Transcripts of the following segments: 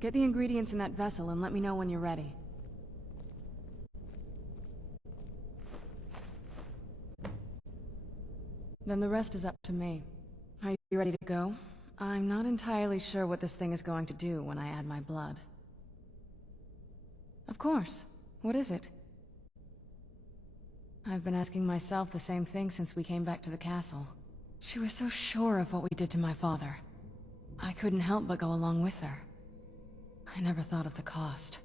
Get the ingredients in that vessel and let me know when you're ready. Then the rest is up to me. Are you ready to go? I'm not entirely sure what this thing is going to do when I add my blood. Of course. What is it? I've been asking myself the same thing since we came back to the castle. She was so sure of what we did to my father. I couldn't help but go along with her. I never thought of the cost.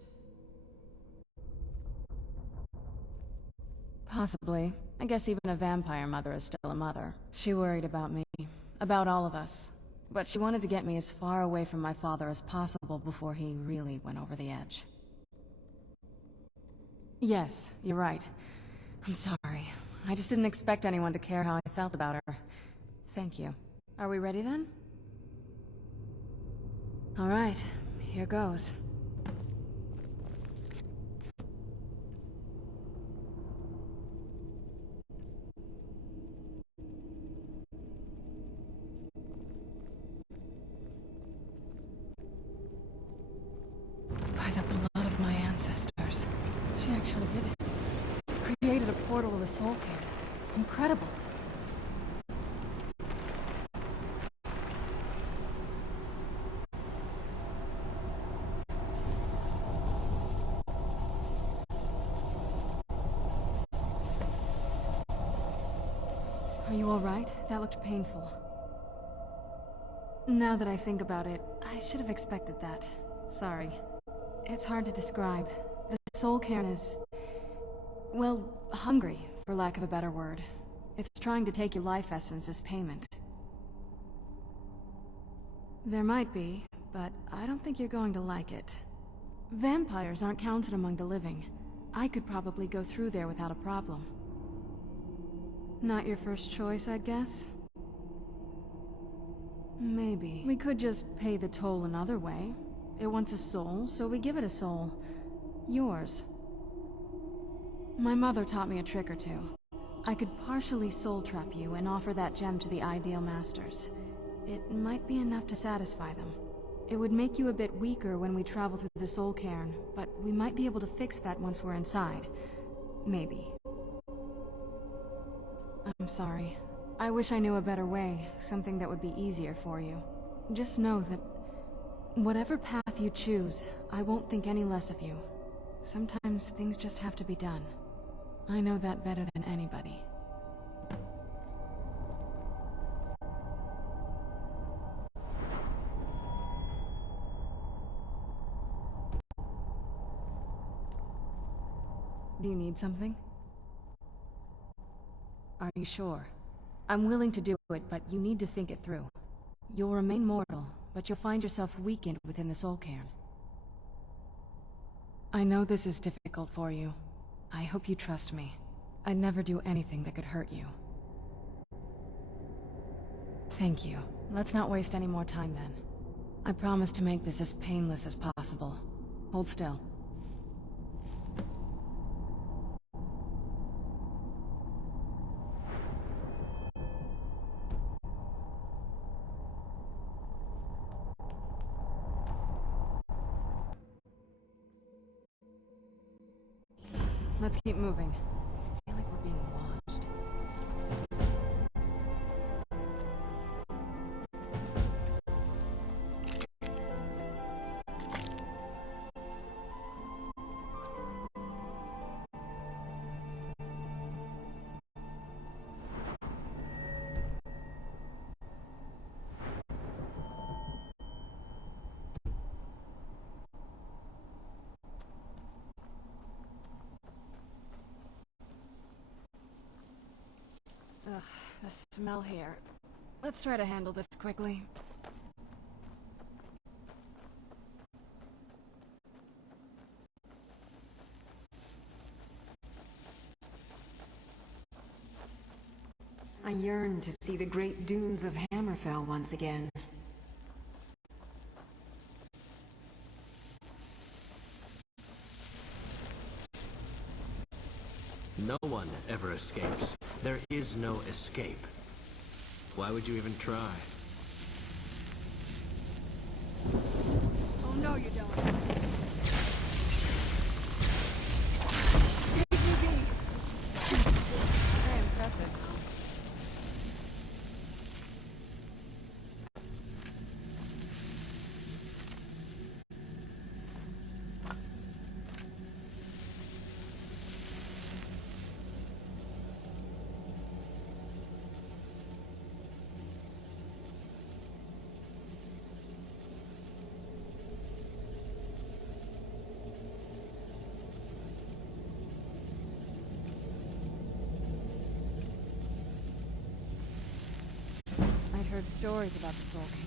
Possibly. I guess even a vampire mother is still a mother. She worried about me. About all of us. But she wanted to get me as far away from my father as possible before he really went over the edge. Yes, you're right. I'm sorry. I just didn't expect anyone to care how I felt about her. Thank you. Are we ready then? All right, here goes. By the blood of my ancestors. She actually did it. Created a portal to the Soul Cairn. Incredible. Are you alright? That looked painful. Now that I think about it, I should have expected that. Sorry. It's hard to describe. The Soul Cairn is... well, hungry, for lack of a better word. It's trying to take your life essence as payment. There might be, but I don't think you're going to like it. Vampires aren't counted among the living. I could probably go through there without a problem. Not your first choice, I'd guess? Maybe. We could just pay the toll another way. It wants a soul, so we give it a soul. Yours. My mother taught me a trick or two. I could partially soul trap you and offer that gem to the Ideal Masters. It might be enough to satisfy them. It would make you a bit weaker when we travel through the Soul Cairn, but we might be able to fix that once we're inside. Maybe. I'm sorry. I wish I knew a better way, something that would be easier for you. Just know that whatever path you choose, I won't think any less of you. Sometimes things just have to be done. I know that better than anybody. Do you need something? Are you sure? I'm willing to do it, but you need to think it through. You'll remain mortal, but you'll find yourself weakened within the Soul Cairn. I know this is difficult for you. I hope you trust me. I'd never do anything that could hurt you. Thank you. Let's not waste any more time then. I promise to make this as painless as possible. Hold still. Let's keep moving. I feel like we're being watched. Ugh, the smell here. Let's try to handle this quickly. I yearn to see the great dunes of Hammerfell once again. No one ever escapes. There is no escape. Why would you even try? Oh No, you don't. ATV. Very impressive, huh? I'd heard stories about the Soul King.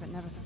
But never thought.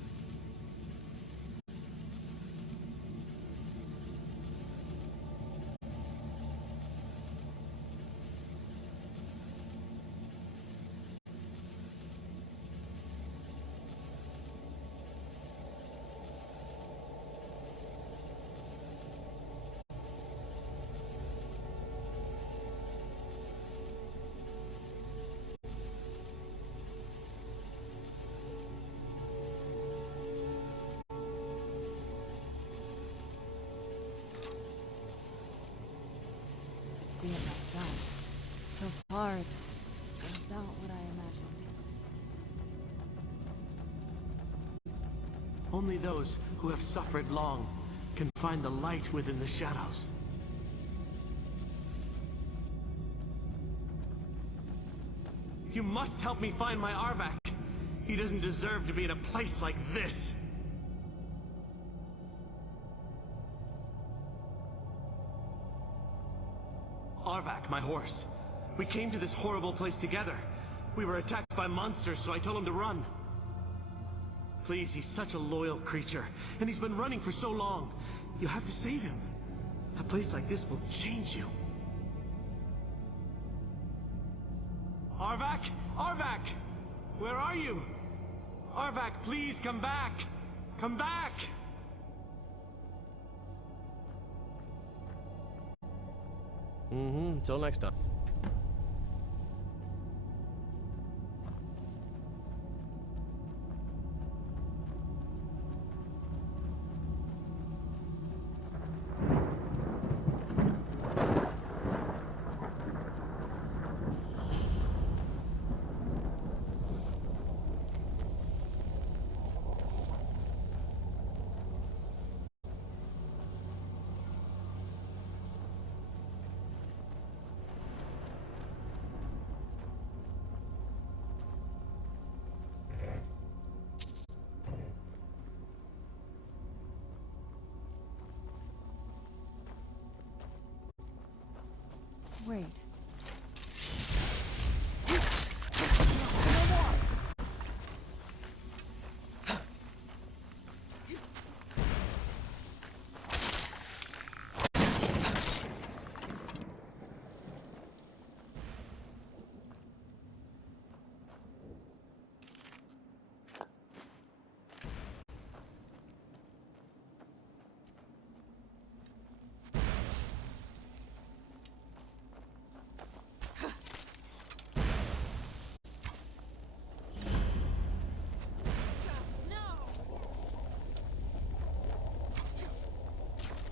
See it myself. So far, it's about what I imagined. Only those who have suffered long can find the light within the shadows. You must help me find my Arvak. He doesn't deserve to be in a place like this. Arvak, my horse. We came to this horrible place together. We were attacked by monsters, so I told him to run. Please, he's such a loyal creature, and he's been running for so long. You have to save him. A place like this will change you. Arvak? Arvak! Where are you? Arvak, please come back! Come back! Until next time. Wait.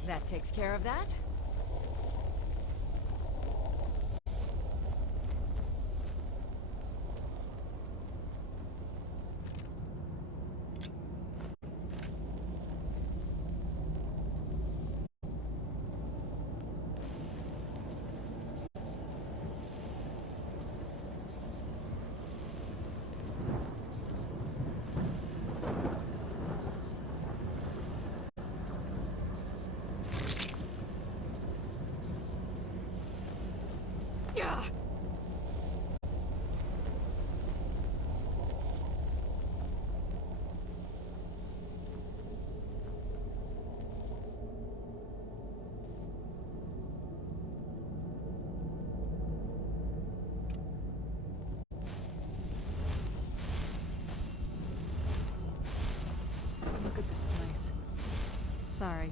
That takes care of that. Sorry.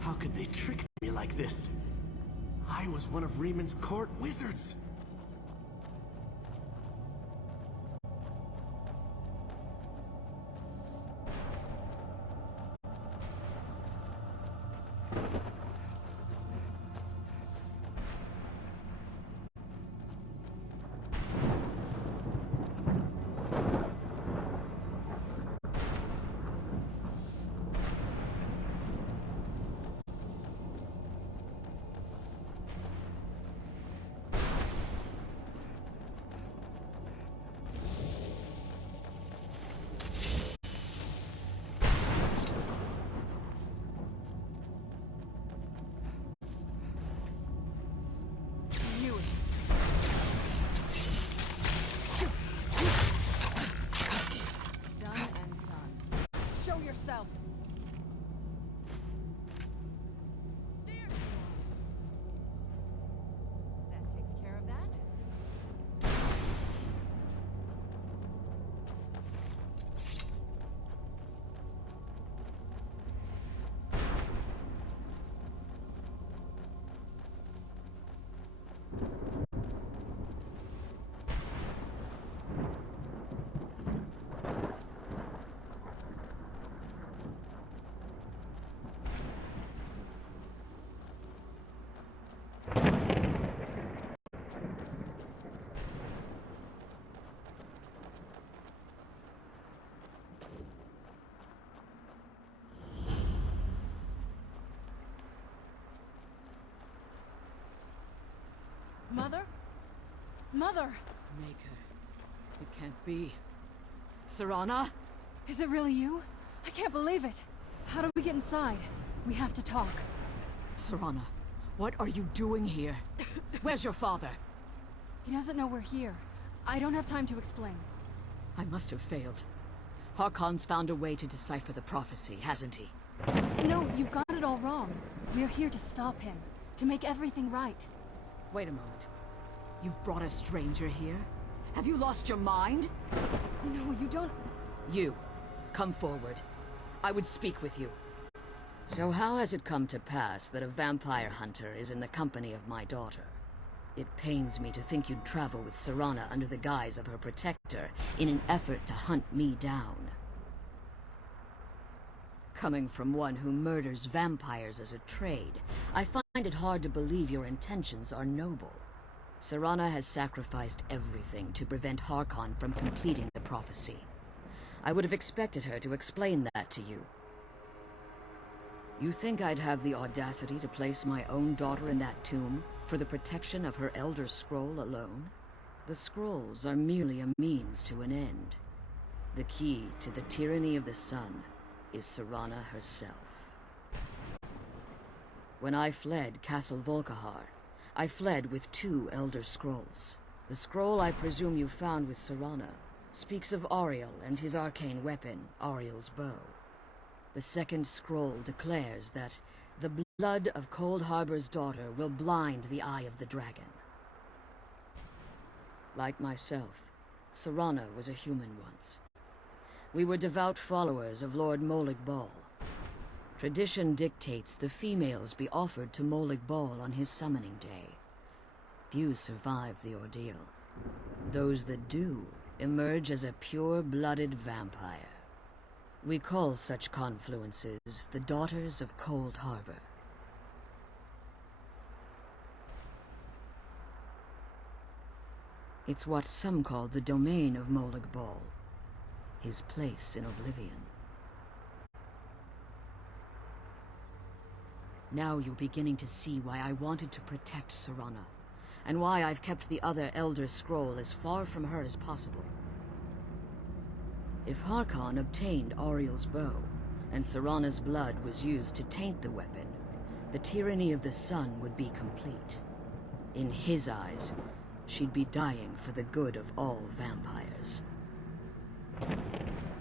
How could they trick me like this? I was one of Riemann's court wizards. Yourself. That takes care of that. Mother? Mother! Maker. It can't be. Serana? Is it really you? I can't believe it. How do we get inside? We have to talk. Serana, what are you doing here? Where's your father? He doesn't know we're here. I don't have time to explain. I must have failed. Harkon's found a way to decipher the prophecy, hasn't he? No, you've got it all wrong. We're here to stop him. To make everything right. Wait a moment. You've brought a stranger here? Have you lost your mind? No, you don't... You, come forward. I would speak with you. So how has it come to pass that a vampire hunter is in the company of my daughter? It pains me to think you'd travel with Serana under the guise of her protector in an effort to hunt me down. Coming from one who murders vampires as a trade, I find it hard to believe your intentions are noble. Serana has sacrificed everything to prevent Harkon from completing the prophecy. I would have expected her to explain that to you. You think I'd have the audacity to place my own daughter in that tomb for the protection of her Elder Scroll alone? The scrolls are merely a means to an end. The key to the tyranny of the sun is Serana herself. When I fled Castle Volkihar, I fled with 2 Elder Scrolls. The scroll I presume you found with Serana speaks of Auriel and his arcane weapon, Auriel's bow. The second scroll declares that the blood of Cold Harbor's daughter will blind the eye of the dragon. Like myself, Serana was a human once. We were devout followers of Lord Molig Bal. Tradition dictates the females be offered to Molag Bal on his summoning day. Few survive the ordeal. Those that do emerge as a pure-blooded vampire. We call such confluences the Daughters of Cold Harbor. It's what some call the domain of Molag Bal, his place in oblivion. Now you're beginning to see why I wanted to protect Serana, and why I've kept the other Elder Scroll as far from her as possible. If Harkon obtained Ariel's bow, and Serana's blood was used to taint the weapon, the tyranny of the sun would be complete. In his eyes, she'd be dying for the good of all vampires.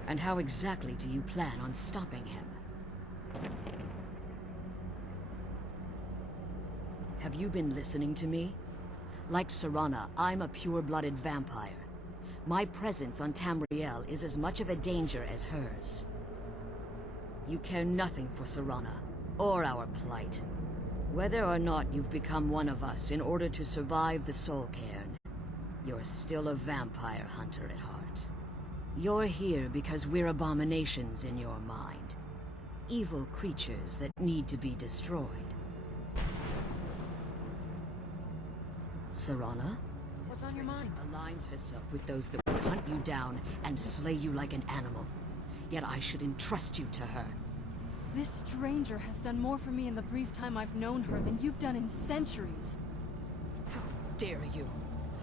And how exactly do you plan on stopping him? Have you been listening to me? Like Serana, I'm a pure-blooded vampire. My presence on Tamriel is as much of a danger as hers. You care nothing for Serana, or our plight. Whether or not you've become one of us in order to survive the Soul Cairn, you're still a vampire hunter at heart. You're here because we're abominations in your mind. Evil creatures that need to be destroyed. Serana? What's on your mind? Aligns herself with those that would hunt you down and slay you like an animal. Yet I should entrust you to her. This stranger has done more for me in the brief time I've known her than you've done in centuries. How dare you?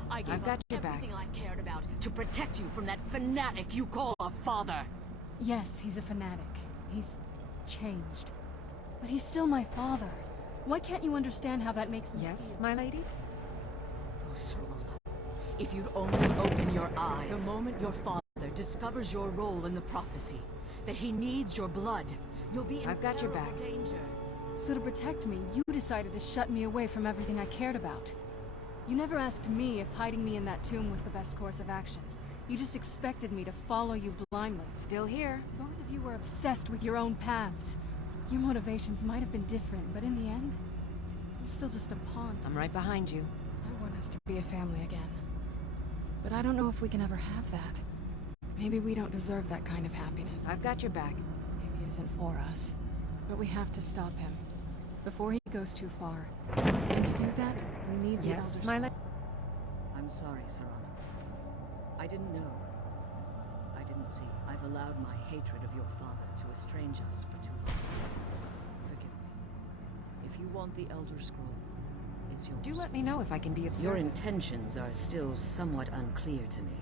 I gave I've got up your back. everything I cared about to protect you from that fanatic you call a father. Yes, he's a fanatic. He's changed. But he's still my father. Why can't you understand how that makes me Yes, feel? my lady? Oh, Serana, if you'd only open your eyes. The moment your father discovers your role in the prophecy, that he needs your blood, you'll be in I've got your terrible back. danger. So to protect me, you decided to shut me away from everything I cared about. You never asked me if hiding me in that tomb was the best course of action. You just expected me to follow you blindly. Still here. Both of you were obsessed with your own paths. Your motivations might have been different, but in the end, I'm still just a pawn. I'm right behind you. I want us to be a family again. But I don't know if we can ever have that. Maybe we don't deserve that kind of happiness. I've got your back. Maybe it isn't for us. But we have to stop him. Before he goes too far. And to do that, we need the Yes, Elder my lady. I'm sorry, Serana. I didn't know. I didn't see. I've allowed my hatred of your father to estrange us for too long. Forgive me. If you want the Elder Scroll, it's yours. Do let me know if I can be of service. Your intentions are still somewhat unclear to me.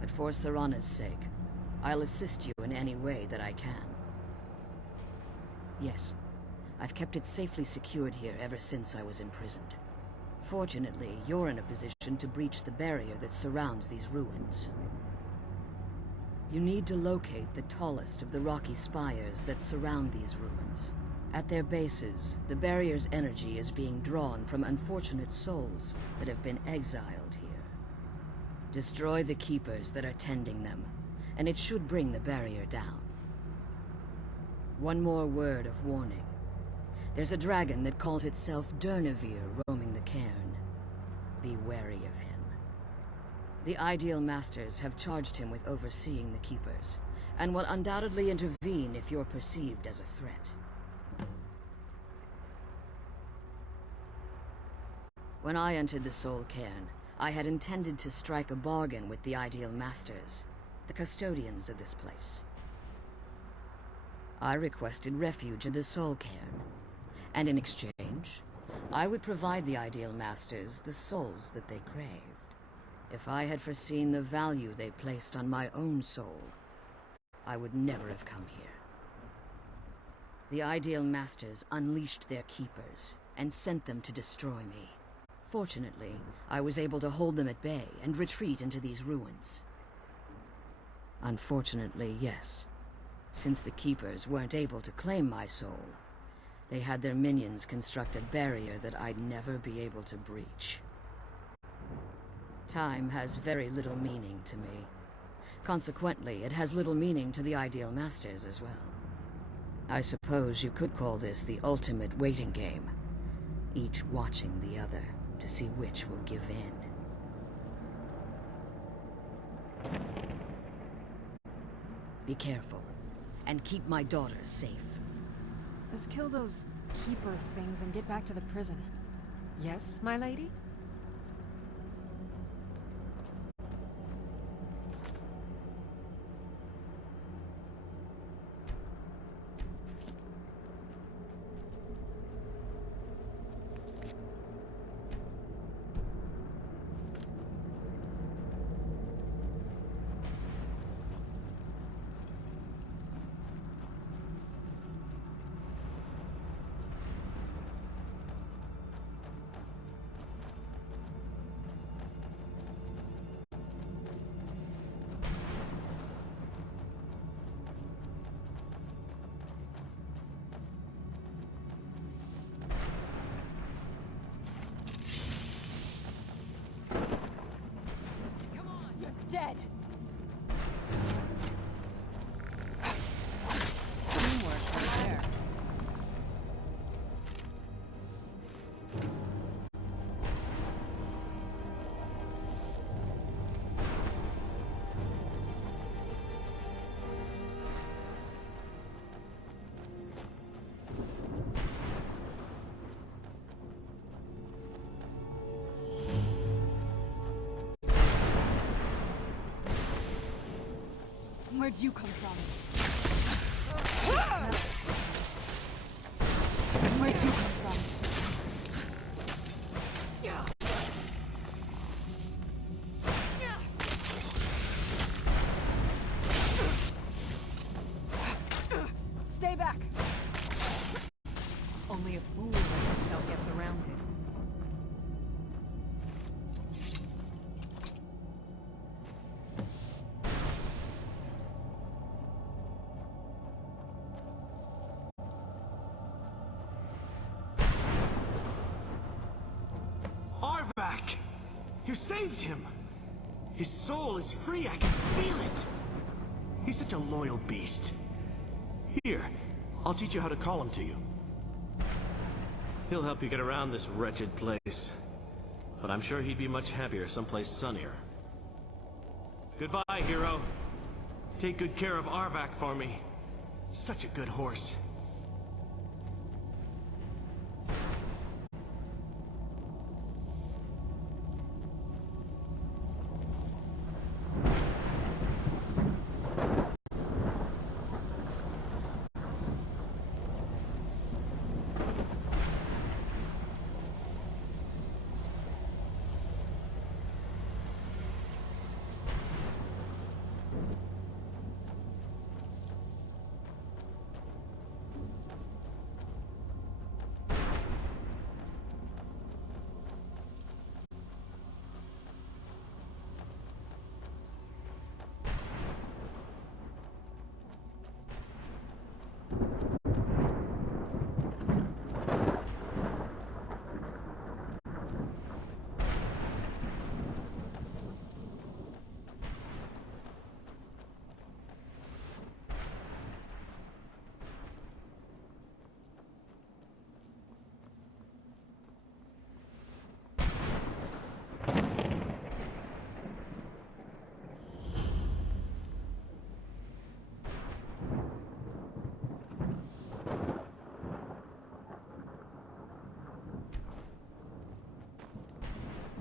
But for Serana's sake, I'll assist you in any way that I can. Yes, I've kept it safely secured here ever since I was imprisoned. Fortunately, you're in a position to breach the barrier that surrounds these ruins. You need to locate the tallest of the rocky spires that surround these ruins. At their bases, the barrier's energy is being drawn from unfortunate souls that have been exiled here. Destroy the keepers that are tending them, and it should bring the barrier down. One more word of warning. There's a dragon that calls itself Durnevere roaming the Cairn. Be wary of him. The Ideal Masters have charged him with overseeing the keepers, and will undoubtedly intervene if you're perceived as a threat. When I entered the Soul Cairn, I had intended to strike a bargain with the Ideal Masters, the custodians of this place. I requested refuge in the Soul Cairn, and in exchange, I would provide the Ideal Masters the souls that they craved. If I had foreseen the value they placed on my own soul, I would never have come here. The Ideal Masters unleashed their keepers and sent them to destroy me. Fortunately, I was able to hold them at bay and retreat into these ruins. Unfortunately, yes. Since the Keepers weren't able to claim my soul, they had their minions construct a barrier that I'd never be able to breach. Time has very little meaning to me. Consequently, it has little meaning to the Ideal Masters as well. I suppose you could call this the ultimate waiting game. Each watching the other to see which will give in. Be careful, and keep my daughters safe. Let's kill those keeper things and get back to the prison. Yes, my lady? Dead! Teamwork right there. Where'd you come from? Where'd you come from? Stay back! Only a fool lets himself get surrounded. Arvak! You saved him! His soul is free, I can feel it! He's such a loyal beast. Here, I'll teach you how to call him to you. He'll help you get around this wretched place. But I'm sure he'd be much happier someplace sunnier. Goodbye, hero. Take good care of Arvak for me. Such a good horse.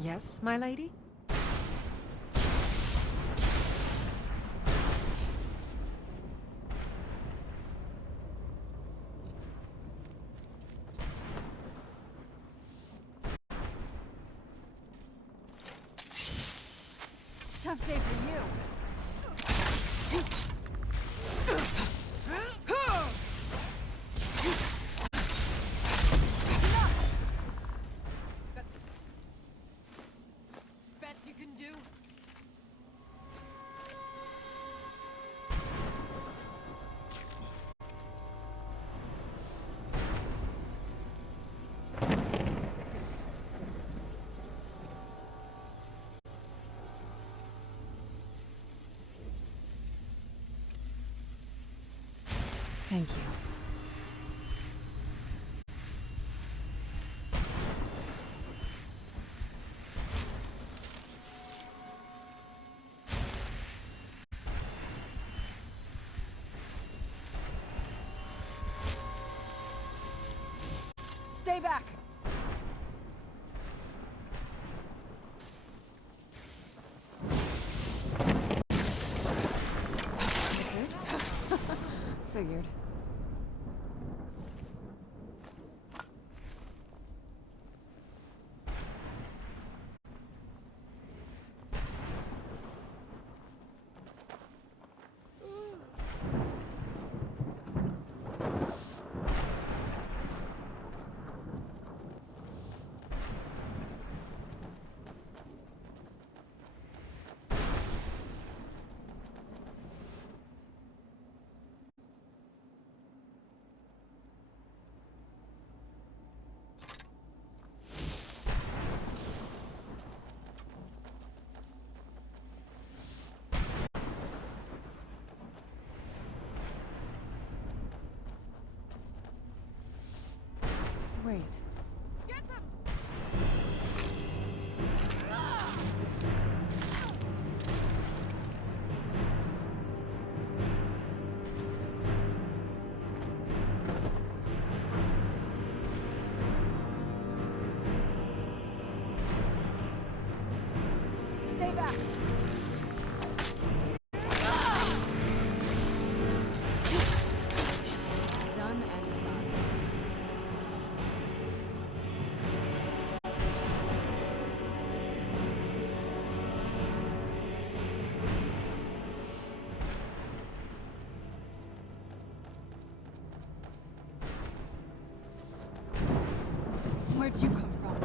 Yes, my lady? Tough day for you. Best you can do? Thank you. Stay back! That's it? Figured. Wait. Get them! Stay back! Done and done. Where'd you come from?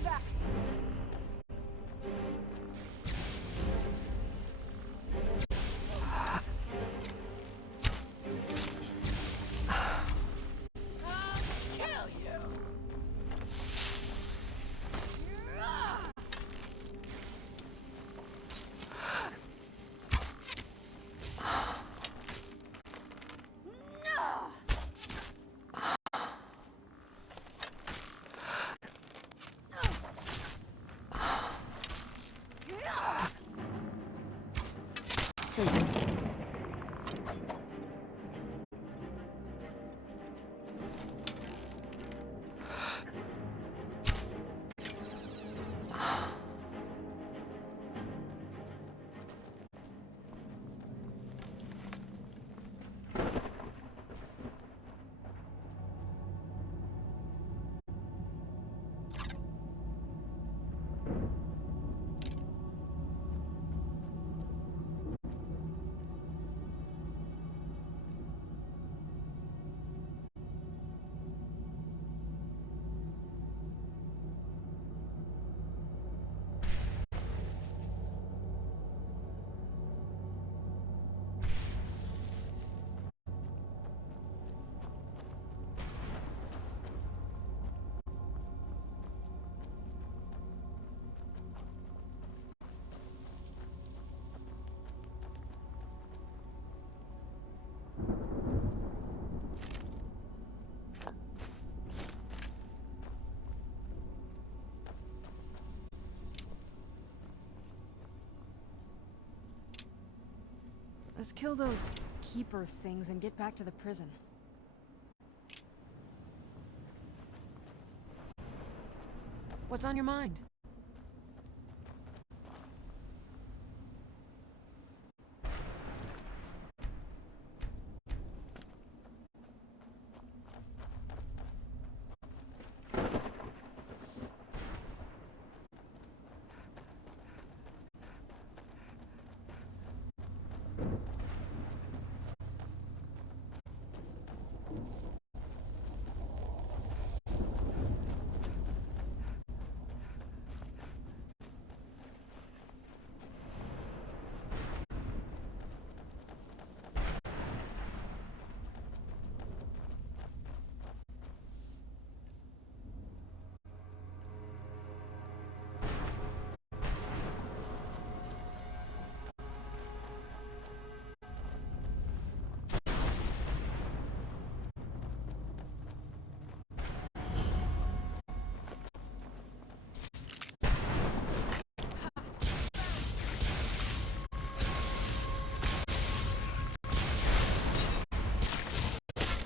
Stay back. Let's kill those keeper things and get back to the prison. What's on your mind?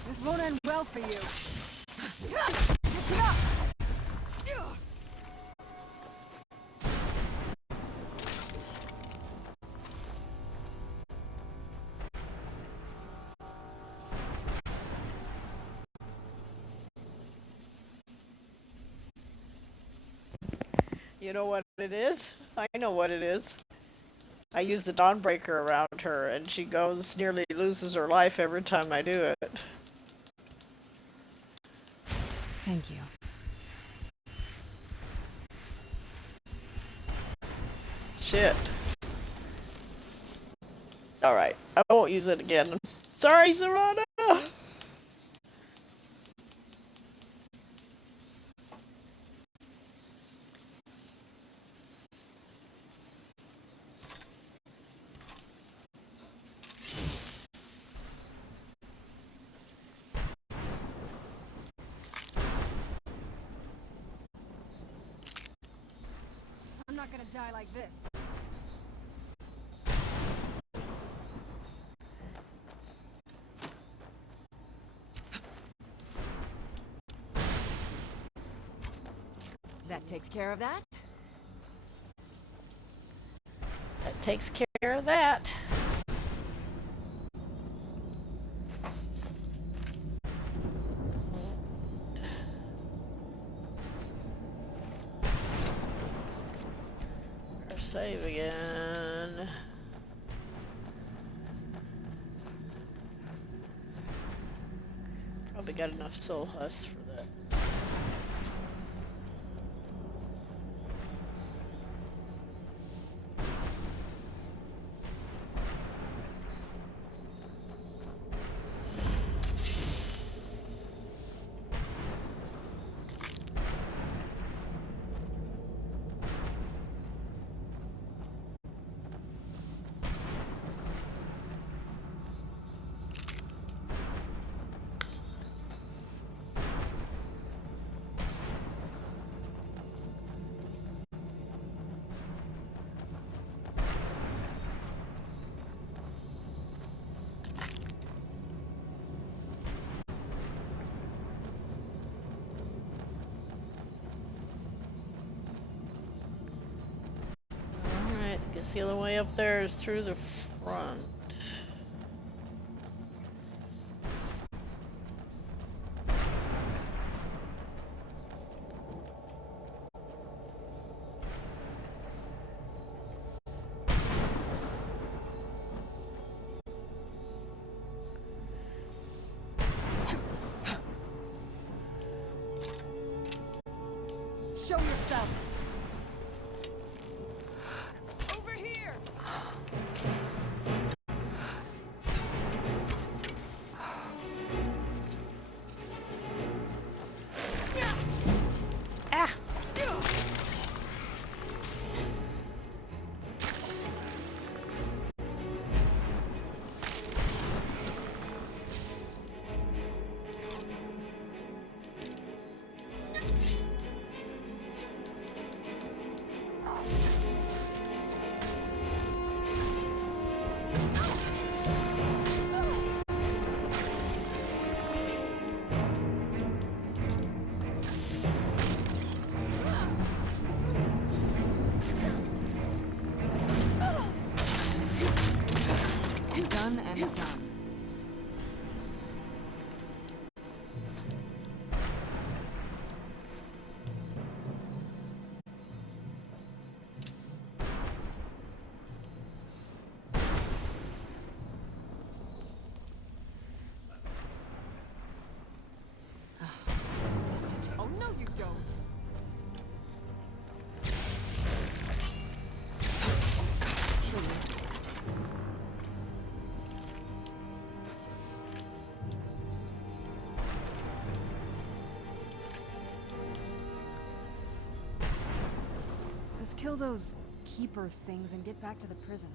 This won't end well for you. You know what it is? I know what it is. I use the Dawnbreaker around her, and she nearly loses her life every time I do it. Thank you. Shit. Alright, I won't use it again. Sorry, Serana! I'm not gonna die like this. That takes care of that. That takes care of that. Save again. Probably got enough soul husks for that. the only way up there is through the front. Show yourself! Over here! Ah! Done and done. Oh, no, you don't. Let's kill those keeper things and get back to the prison.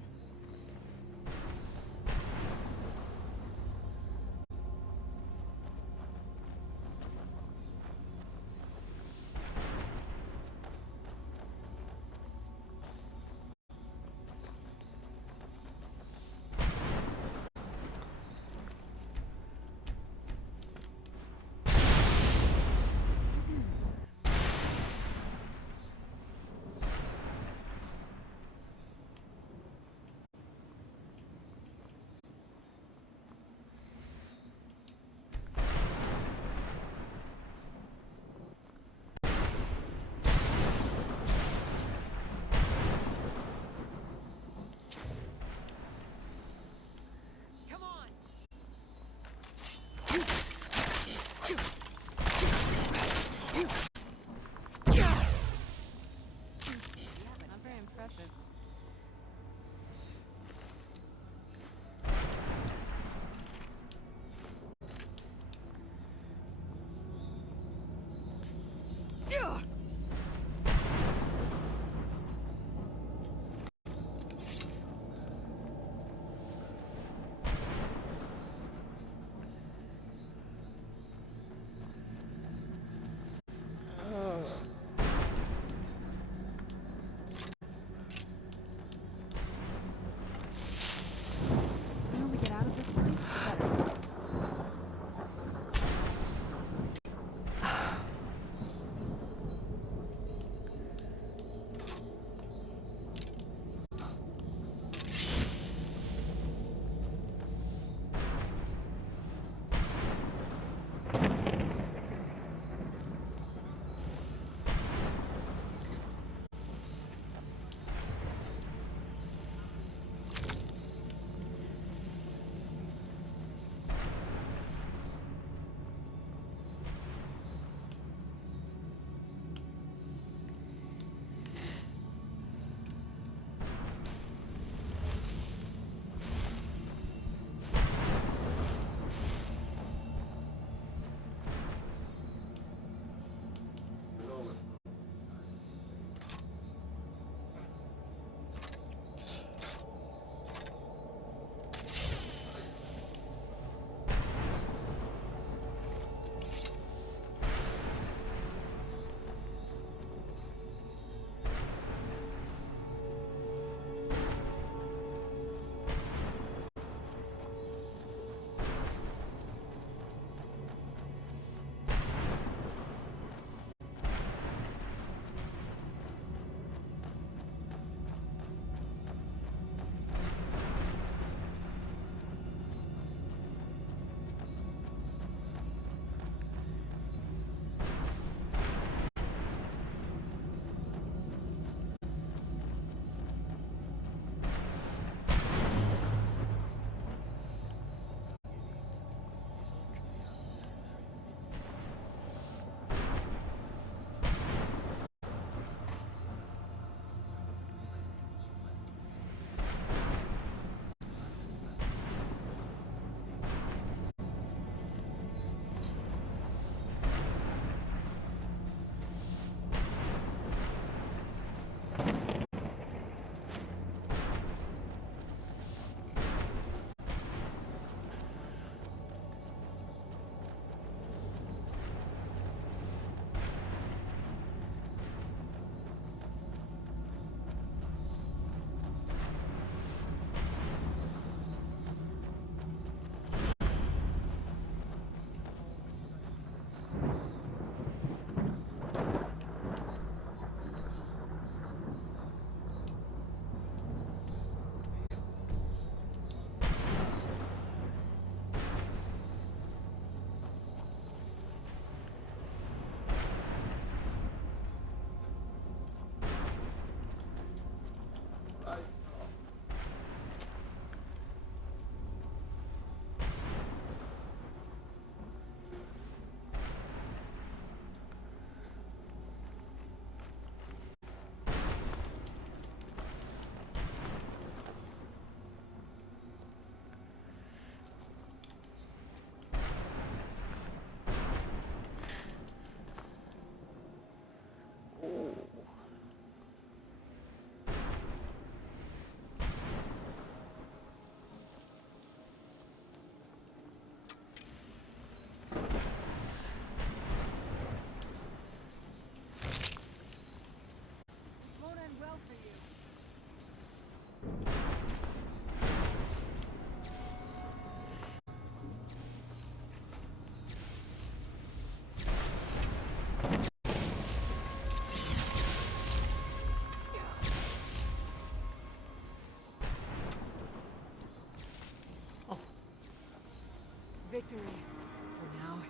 Victory. For now.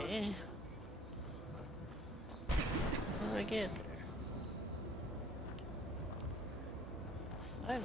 Okay. How do I get there? Silence.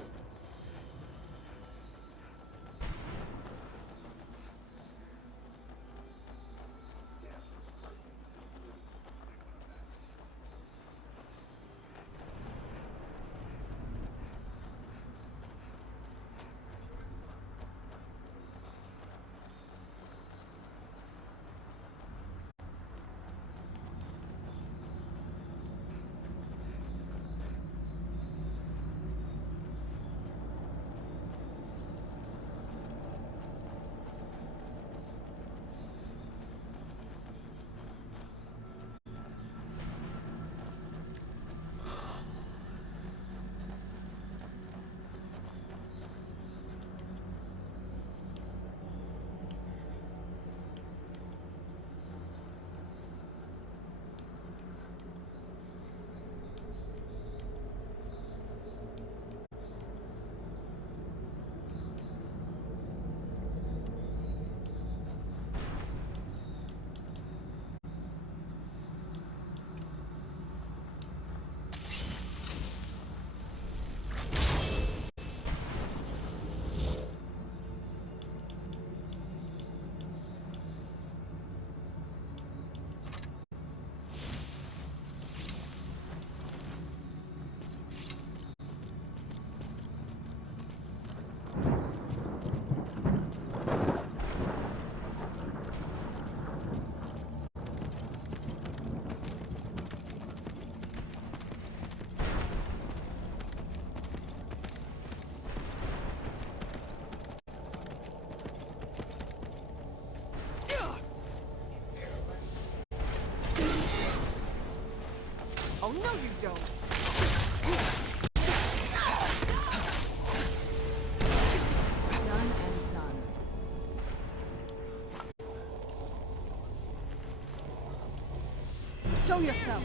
Oh, no you don't! Done and done. Show yourself.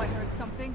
I heard something.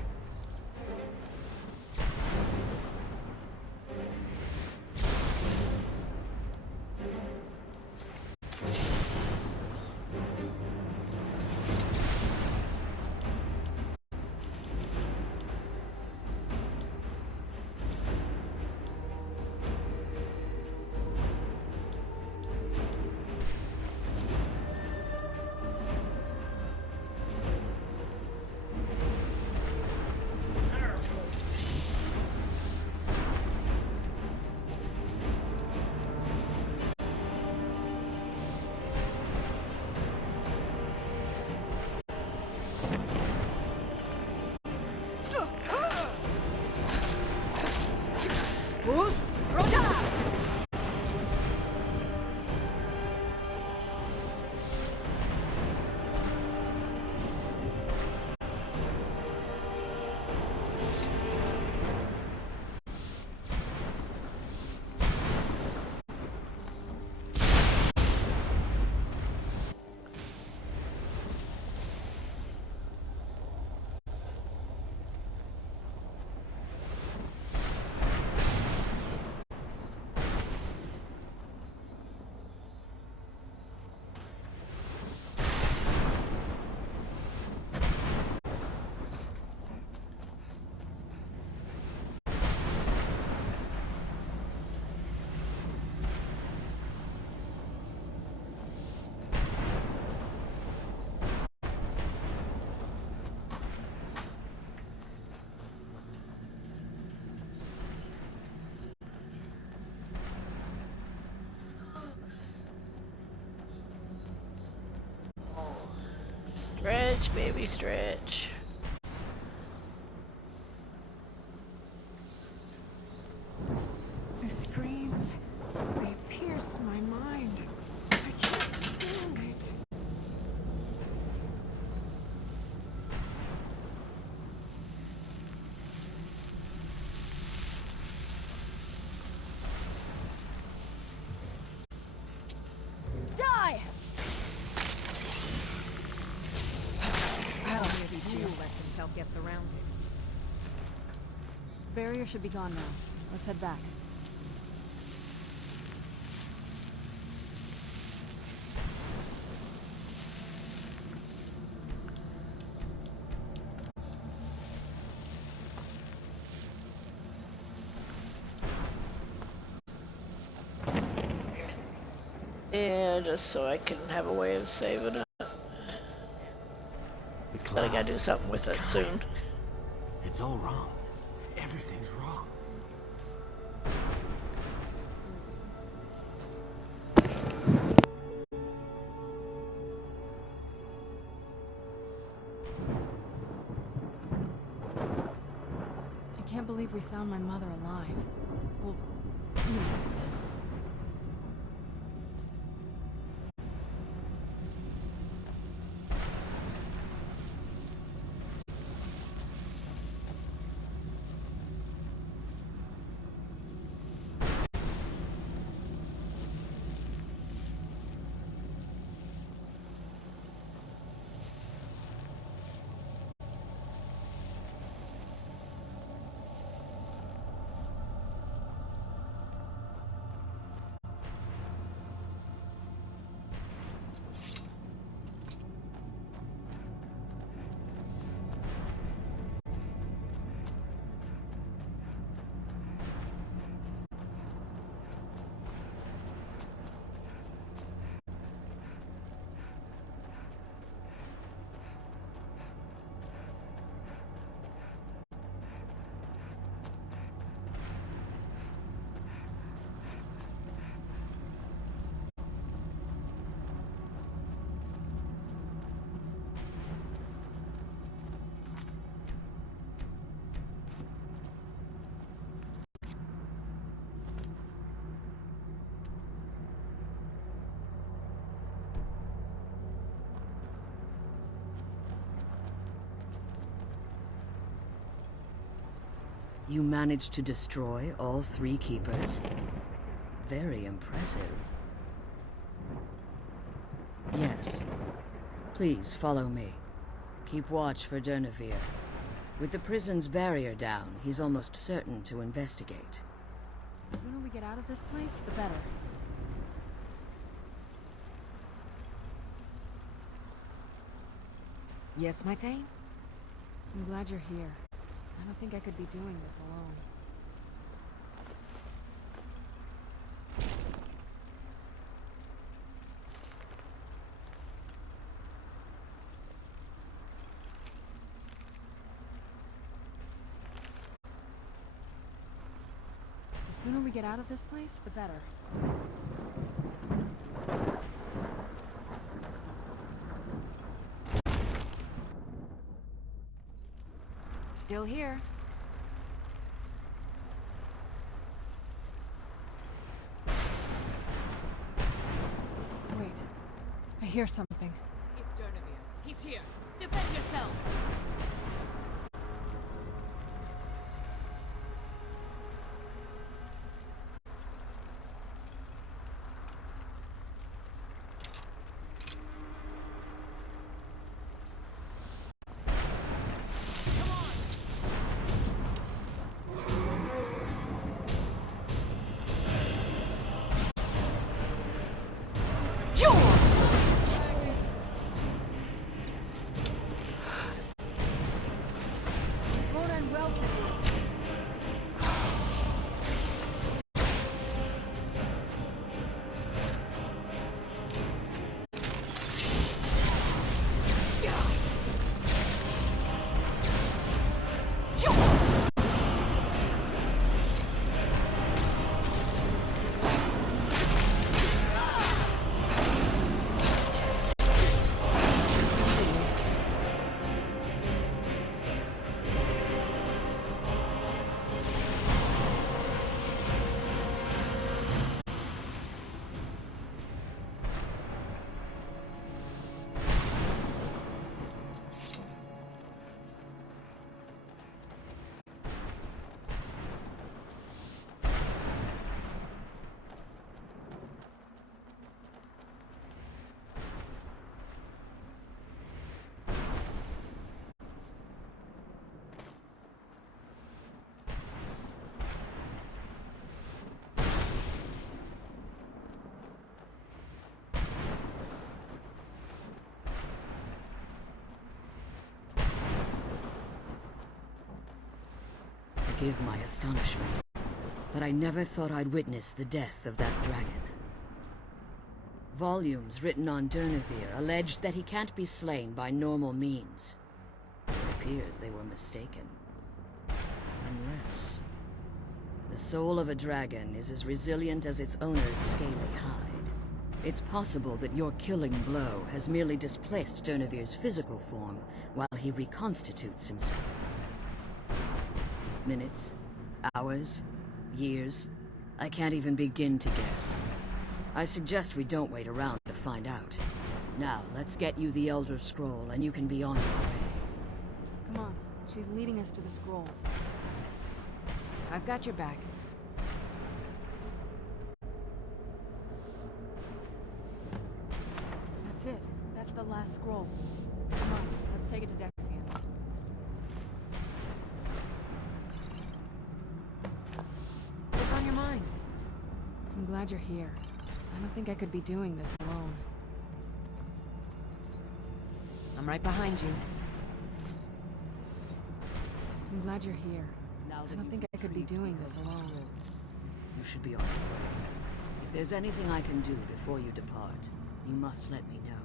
Bruce, Rhoda! Stretch, baby, stretch. The screams, they pierce my mind. I can't stand it. Die! Who lets himself get surrounded? Barrier should be gone now. Let's head back. Yeah, just so I can have a way of saving it. But I gotta do something with it soon. It's all wrong. Everything's wrong. I can't believe we found my mother alive. Well, you know. You managed to destroy all 3 keepers? Very impressive. Yes. Please follow me. Keep watch for Durnevere. With the prison's barrier down, he's almost certain to investigate. The sooner we get out of this place, the better. Yes, my thing? I'm glad you're here. I don't think I could be doing this alone. The sooner we get out of this place, the better. Still here. Wait. I hear something. It's Durnavir. He's here. Defend yourselves! This won't end well for you. Forgive my astonishment, but I never thought I'd witness the death of that dragon. Volumes written on Durnavir alleged that he can't be slain by normal means. It appears they were mistaken. Unless... the soul of a dragon is as resilient as its owner's scaly hide. It's possible that your killing blow has merely displaced Durnavir's physical form while he reconstitutes himself. Minutes, hours, years. I can't even begin to guess. I suggest we don't wait around to find out. Now, let's get you the Elder Scroll and you can be on your way. Come on. She's leading us to the scroll. I've got your back. That's it. That's the last scroll. Come on. Let's take it to Dexian. What's on your mind? I'm glad you're here. I don't think I could be doing this alone. I'm right behind you. I'm glad you're here. Now I that don't you've think I could be retrieved the doing this Elder alone. Scroll, you should be on your way. If there's anything I can do before you depart, you must let me know.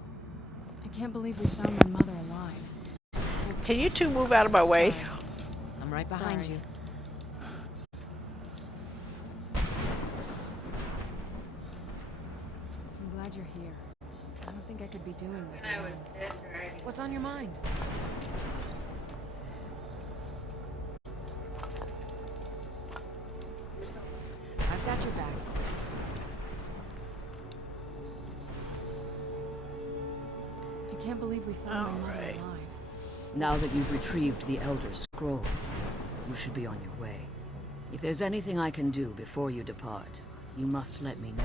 I can't believe we found my mother alive. Can you two move out of my way? Sorry. I'm right behind Sorry. you. I'm glad you're here. I don't think I could be doing this alone. What's on your mind? I've got your back. I can't believe we found my mother Alright. alive. Now that you've retrieved the Elder Scroll, you should be on your way. If there's anything I can do before you depart, you must let me know.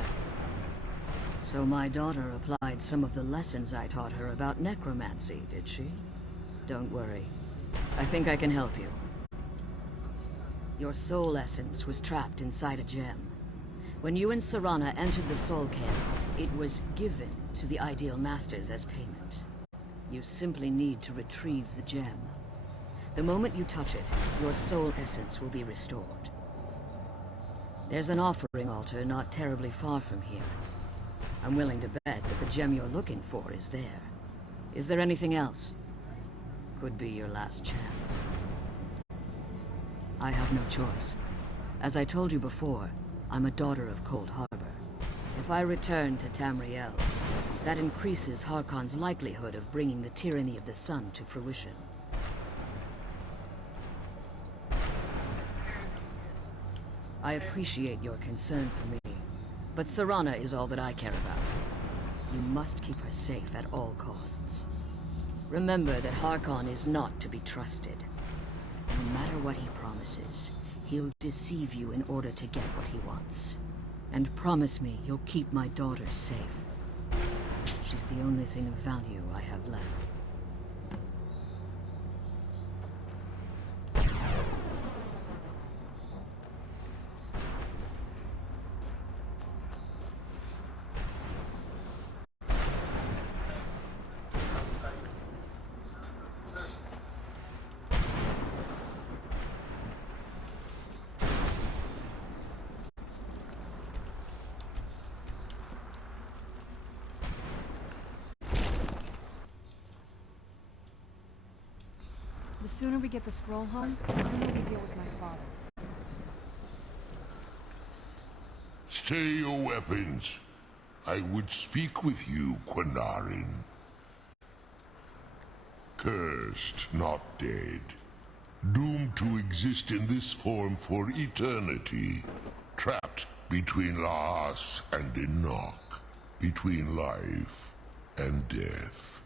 So my daughter applied some of the lessons I taught her about necromancy, did she? Don't worry. I think I can help you. Your soul essence was trapped inside a gem. When you and Serana entered the Soul Cairn, it was given to the Ideal Masters as payment. You simply need to retrieve the gem. The moment you touch it, your soul essence will be restored. There's an offering altar not terribly far from here. I'm willing to bet that the gem you're looking for is there. Is there anything else? Could be your last chance. I have no choice. As I told you before, I'm a daughter of Cold Harbor. If I return to Tamriel, that increases Harkon's likelihood of bringing the tyranny of the sun to fruition. I appreciate your concern for me, but Serana is all that I care about. You must keep her safe at all costs. Remember that Harkon is not to be trusted. No matter what he promises, he'll deceive you in order to get what he wants. And promise me you'll keep my daughter safe. She's the only thing of value I have left. The sooner we get the scroll home, the sooner we deal with my father. Stay your weapons. I would speak with you, Quinarin. Cursed, not dead. Doomed to exist in this form for eternity. Trapped between Laas and Enoch. Between life and death.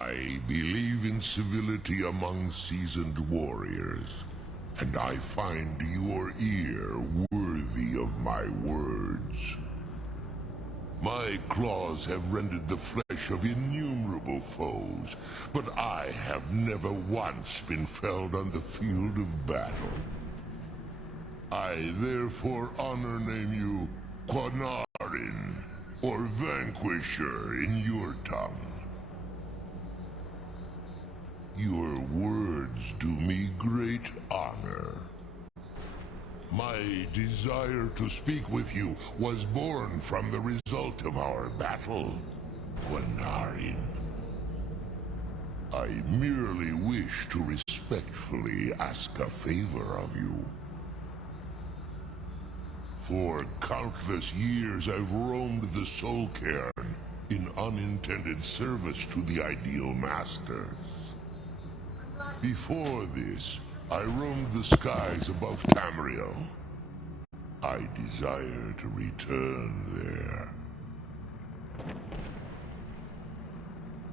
I believe in civility among seasoned warriors, and I find your ear worthy of my words. My claws have rended the flesh of innumerable foes, but I have never once been felled on the field of battle. I therefore name you Quinarin, or Vanquisher in your tongue. Your words do me great honor. My desire to speak with you was born from the result of our battle, Quinarin. I merely wish to respectfully ask a favor of you. For countless years I've roamed the Soul Cairn in unintended service to the Ideal Masters. Before this, I roamed the skies above Tamriel. I desire to return there.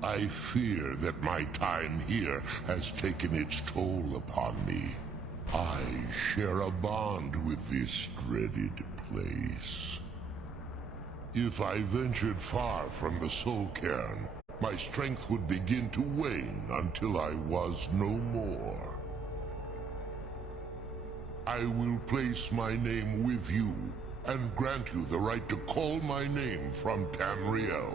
I fear that my time here has taken its toll upon me. I share a bond with this dreaded place. If I ventured far from the Soul Cairn, my strength would begin to wane until I was no more. I will place my name with you and grant you the right to call my name from Tamriel.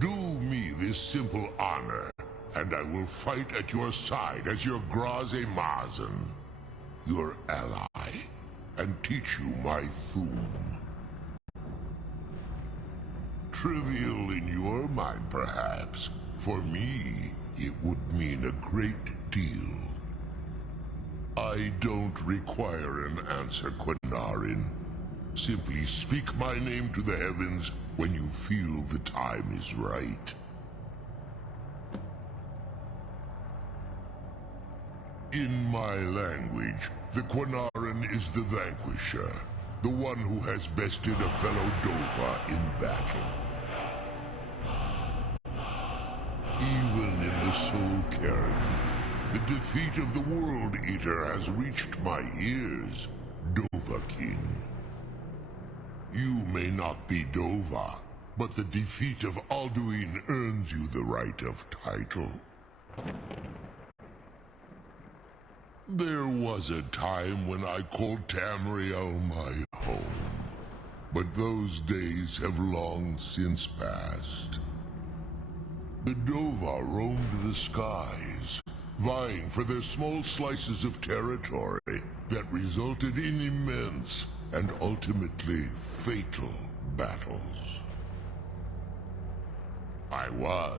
Do me this simple honor, and I will fight at your side as your Graze Mazen, your ally, and teach you my Thum. Trivial in your mind, perhaps. For me, it would mean a great deal. I don't require an answer, Quinarin. Simply speak my name to the heavens when you feel the time is right. In my language, the Quinarin is the Vanquisher, the one who has bested a fellow Dova in battle. Even in the Soul Cairn, the defeat of the World Eater has reached my ears, Dovahkiin. You may not be Dova, but the defeat of Alduin earns you the right of title. There was a time when I called Tamriel my home, but those days have long since passed. The Dova roamed the skies, vying for their small slices of territory that resulted in immense and ultimately fatal battles. I was,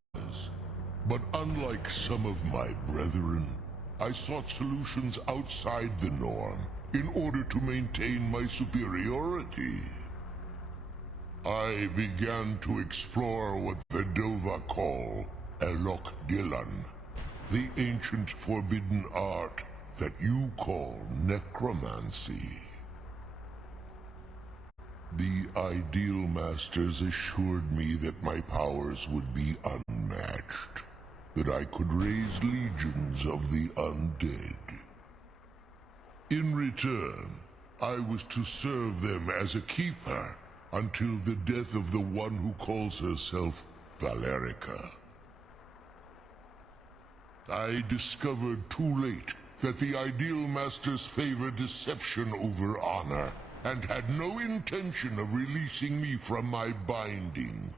but unlike some of my brethren, I sought solutions outside the norm in order to maintain my superiority. I began to explore what the Dova call Elok Dilan, the ancient forbidden art that you call necromancy. The Ideal Masters assured me that my powers would be unmatched, that I could raise legions of the undead. In return, I was to serve them as a keeper until the death of the one who calls herself Valerica. I discovered too late that the Ideal Masters favor deception over honor, and had no intention of releasing me from my binding.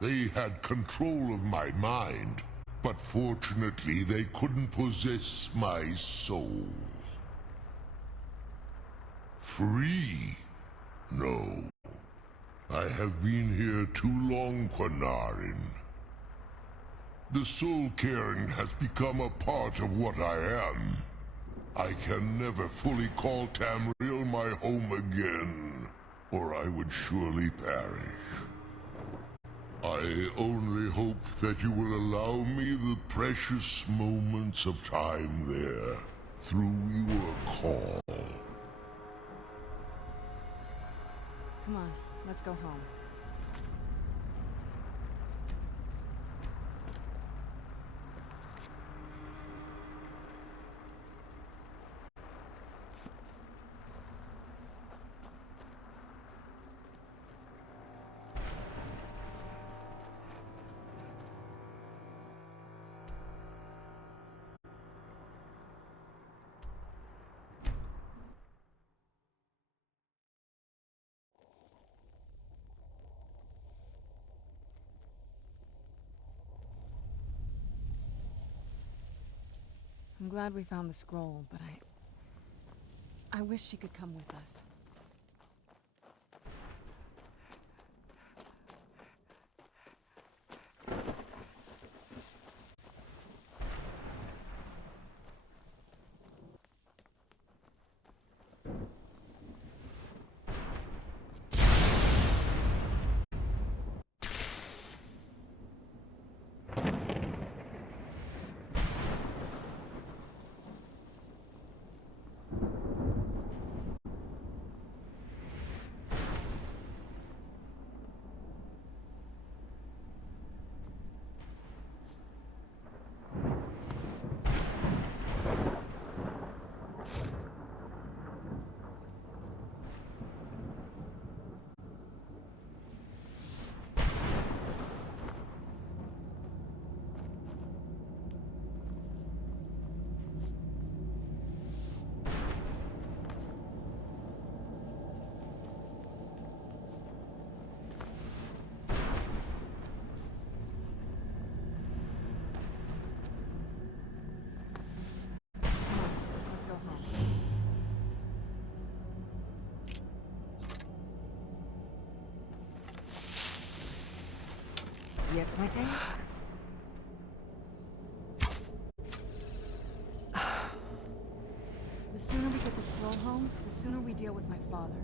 They had control of my mind, but fortunately they couldn't possess my soul. Free? No. I have been here too long, Quanarin. The soul Cairn has become a part of what I am. I can never fully call Tamriel my home again, or I would surely perish. I only hope that you will allow me the precious moments of time there, through your call. Come on, let's go home. I'm glad we found the scroll, but I wish she could come with us. Let's go home. Yes, my thing? The sooner we get the scroll home, the sooner we deal with my father.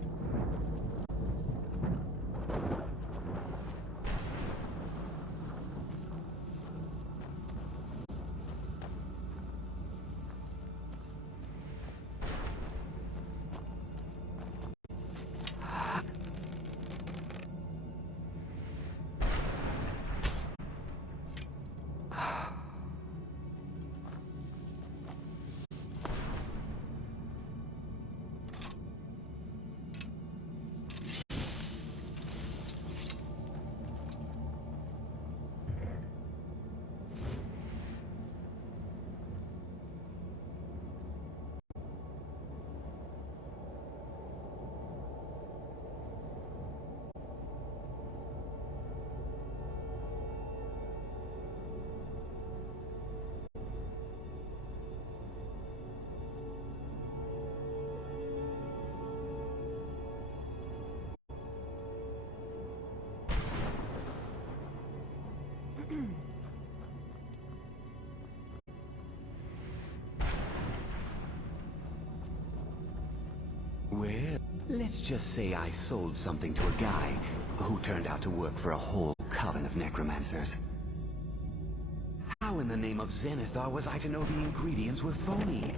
Well, let's just say I sold something to a guy who turned out to work for a whole coven of necromancers. How in the name of Zenithar was I to know the ingredients were phony?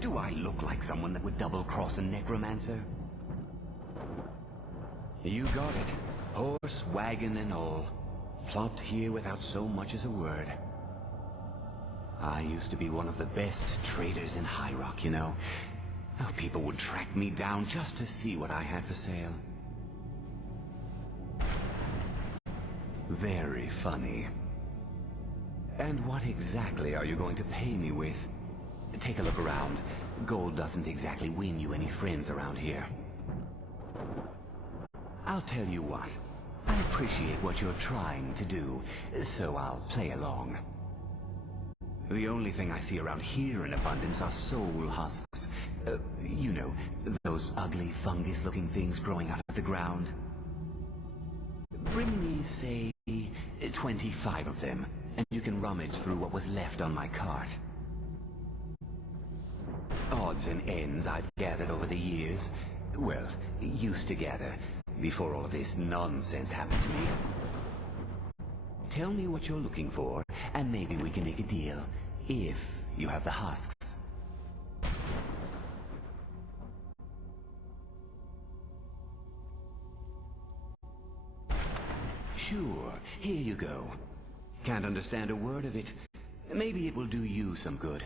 Do I look like someone that would double-cross a necromancer? You got it. Horse, wagon, and all. Plopped here without so much as a word. I used to be one of the best traders in High Rock, you know. Oh, people would track me down just to see what I had for sale. Very funny. And what exactly are you going to pay me with? Take a look around. Gold doesn't exactly win you any friends around here. I'll tell you what. I appreciate what you're trying to do, so I'll play along. The only thing I see around here in abundance are soul husks. You know, those ugly fungus-looking things growing out of the ground. Bring me, say, 25 of them, and you can rummage through what was left on my cart. Odds and ends I've gathered over the years. Well, used to gather, before all of this nonsense happened to me. Tell me what you're looking for, and maybe we can make a deal, if you have the husks. Sure, here you go. Can't understand a word of it. Maybe it will do you some good.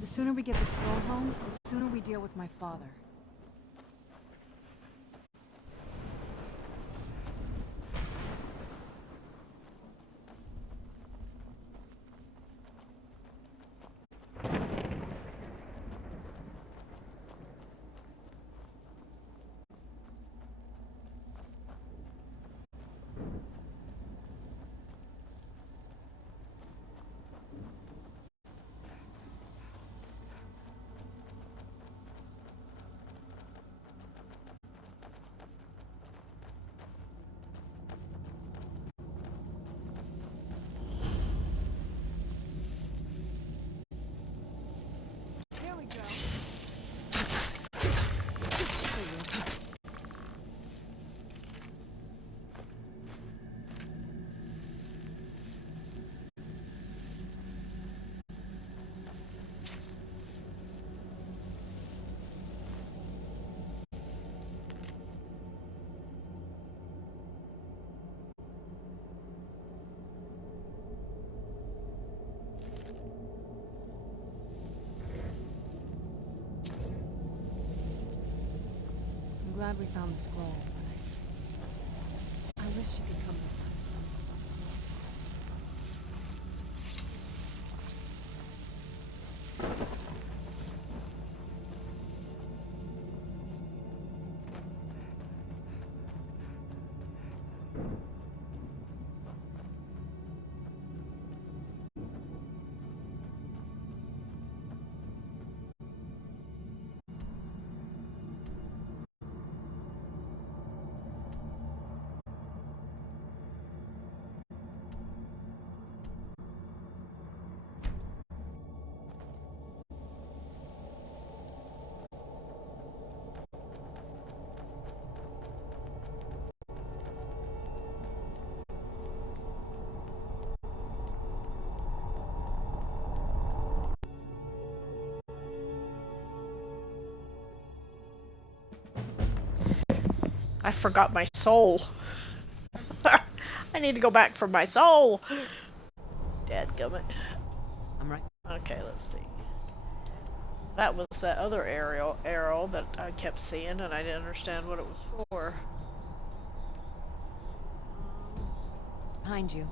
The sooner we get the scroll home, the sooner we deal with my father. I'm glad we found the scroll, but I wish you could come with us. I forgot my soul. I need to go back for my soul. Dadgummit. I'm right. Okay, let's see. That was that other arrow that I kept seeing, and I didn't understand what it was for. Behind you.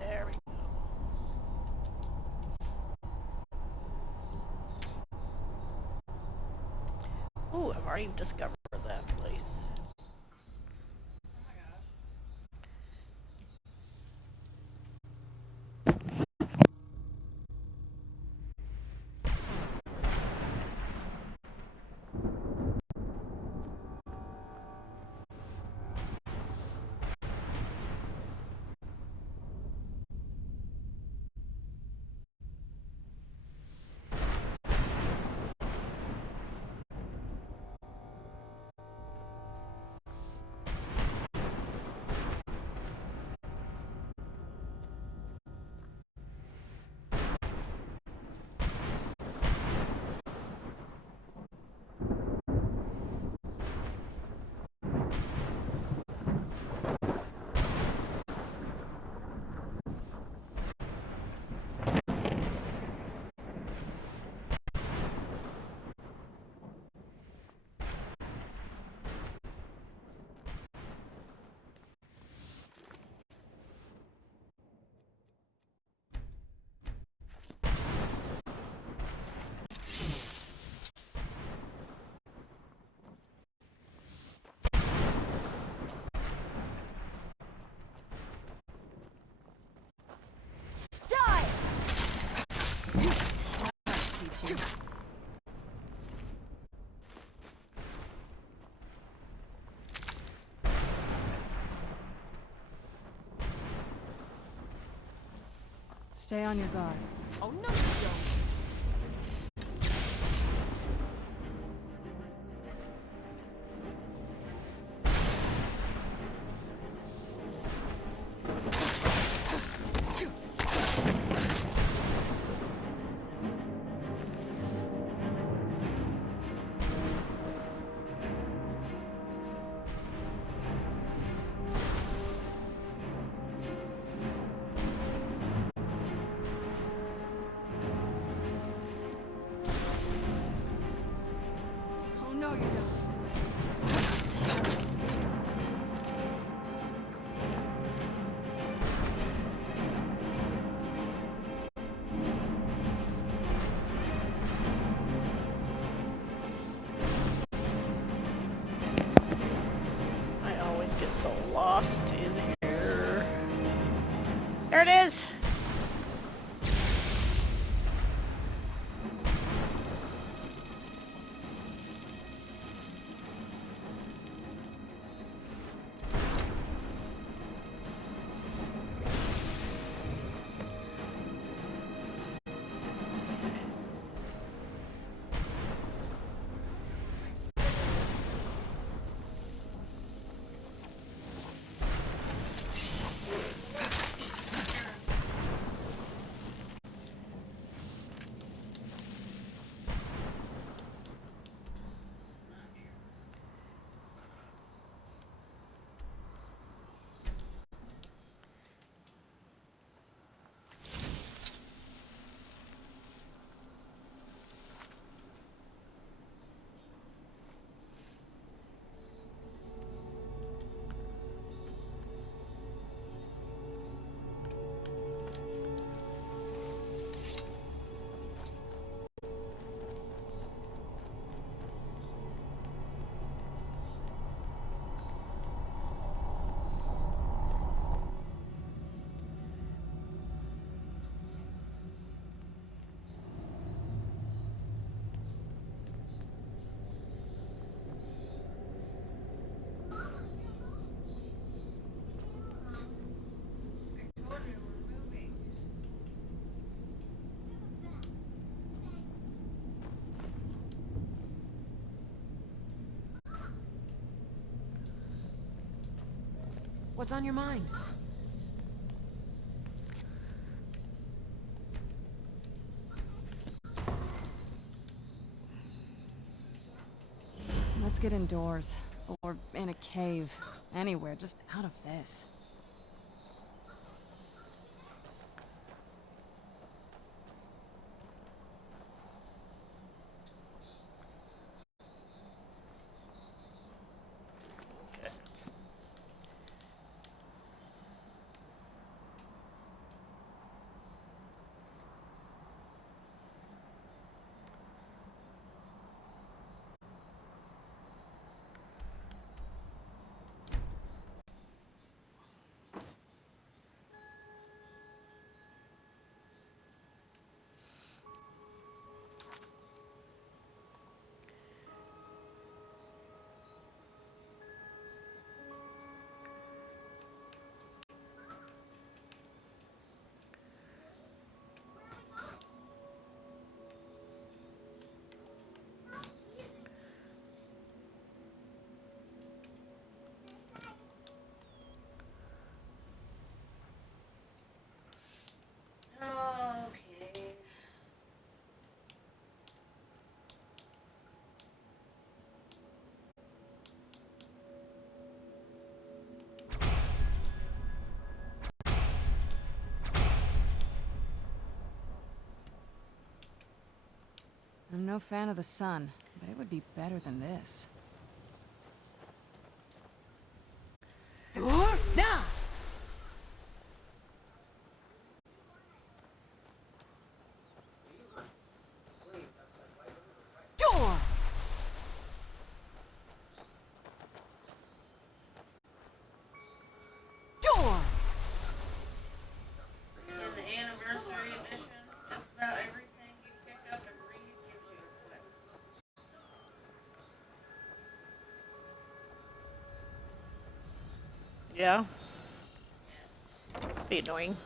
There we go. Ooh, I've already discovered that place. Stay on your guard. Oh, no, you don't. Oh no, you don't. I always get so lost in here. There it is! What's on your mind? Let's get indoors. Or in a cave. Anywhere, just out of this. I'm no fan of the sun, but it would be better than this. Now! Door! Door! In the anniversary edition, just about everything you pick up and read gives you a quest. Yeah. Be annoying.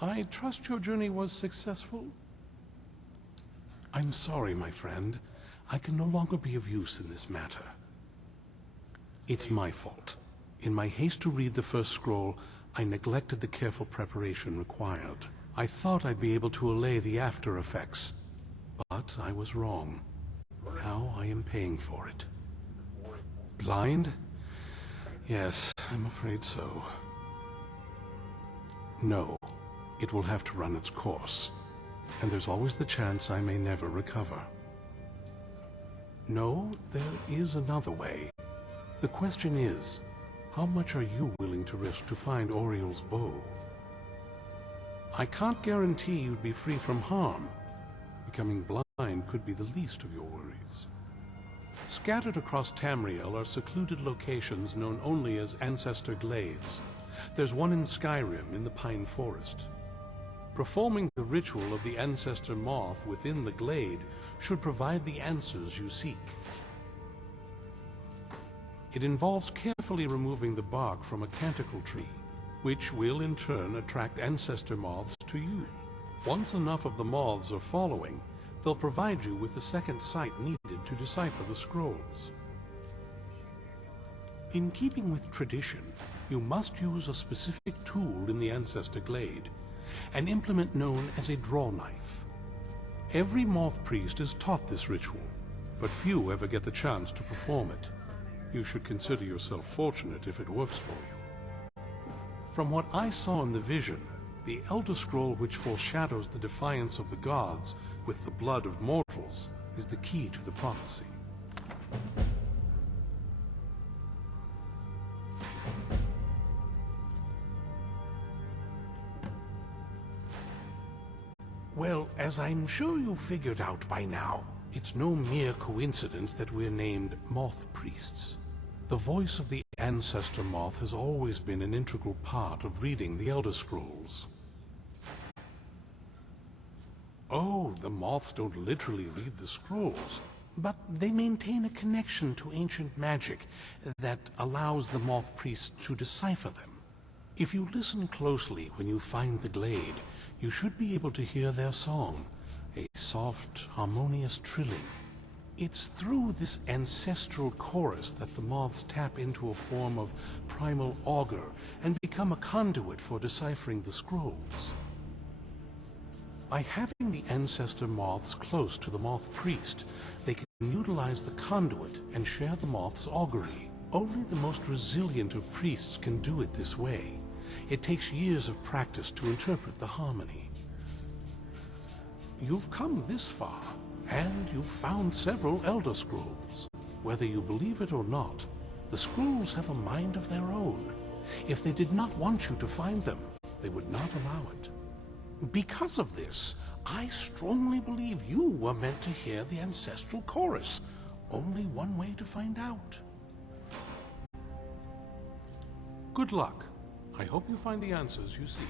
I trust your journey was successful? I'm sorry, my friend. I can no longer be of use in this matter. It's my fault. In my haste to read the first scroll, I neglected the careful preparation required. I thought I'd be able to allay the after effects, but I was wrong. Now I am paying for it. Blind? Yes, I'm afraid so. No, it will have to run its course, and there's always the chance I may never recover. No, there is another way. The question is, how much are you willing to risk to find Oriel's bow? I can't guarantee you'd be free from harm. Becoming blind could be the least of your worries. Scattered across Tamriel are secluded locations known only as Ancestor Glades. There's one in Skyrim in the Pine Forest. Performing the ritual of the Ancestor Moth within the glade should provide the answers you seek. It involves carefully removing the bark from a canticle tree, which will in turn attract ancestor moths to you. Once enough of the moths are following, they'll provide you with the second sight needed to decipher the scrolls. In keeping with tradition, you must use a specific tool in the Ancestor Glade, an implement known as a draw knife. Every moth priest is taught this ritual, but few ever get the chance to perform it. You should consider yourself fortunate if it works for you. From what I saw in the vision, the Elder Scroll which foreshadows the defiance of the gods with the blood of mortals is the key to the prophecy. Well, as I'm sure you figured out by now, it's no mere coincidence that we're named Moth Priests. The voice of the Ancestor Moth has always been an integral part of reading the Elder Scrolls. Oh, the moths don't literally read the scrolls, but they maintain a connection to ancient magic that allows the Moth Priests to decipher them. If you listen closely when you find the glade, you should be able to hear their song, a soft, harmonious trilling. It's through this ancestral chorus that the moths tap into a form of primal augur and become a conduit for deciphering the scrolls. By having the ancestor moths close to the moth priest, they can utilize the conduit and share the moth's augury. Only the most resilient of priests can do it this way. It takes years of practice to interpret the harmony. You've come this far, and you've found several Elder Scrolls. Whether you believe it or not, the scrolls have a mind of their own. If they did not want you to find them, they would not allow it. Because of this, I strongly believe you were meant to hear the ancestral chorus. Only one way to find out. Good luck. I hope you find the answers you seek.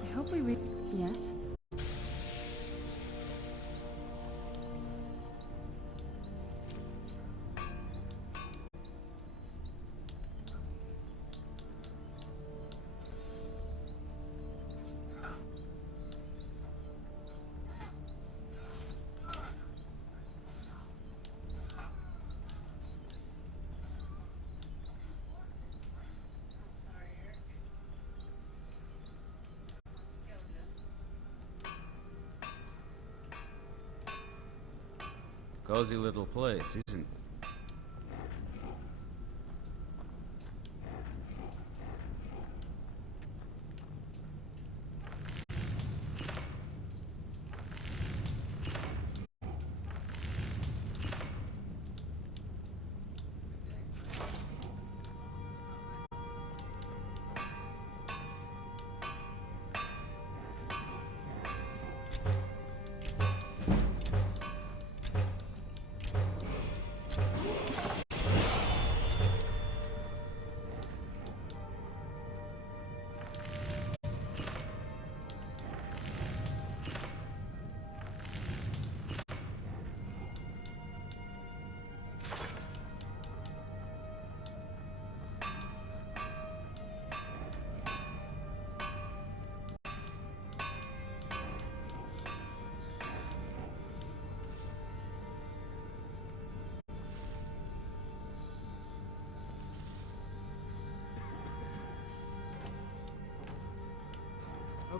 I hope we read. Yes? Cozy little place, isn't it?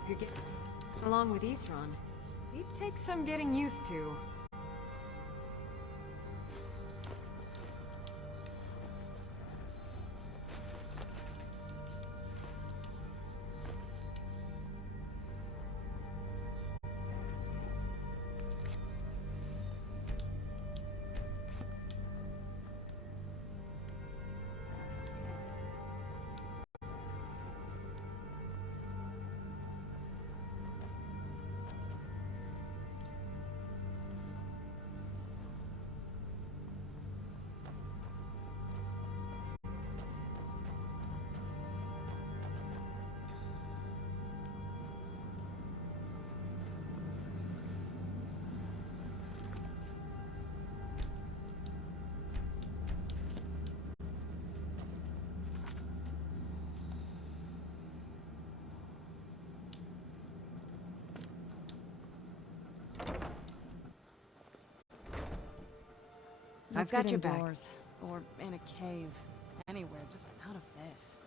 Hope you're getting along with Isran. He'd take some getting used to. Let's got get your back. indoors, or in a cave, anywhere, just out of this.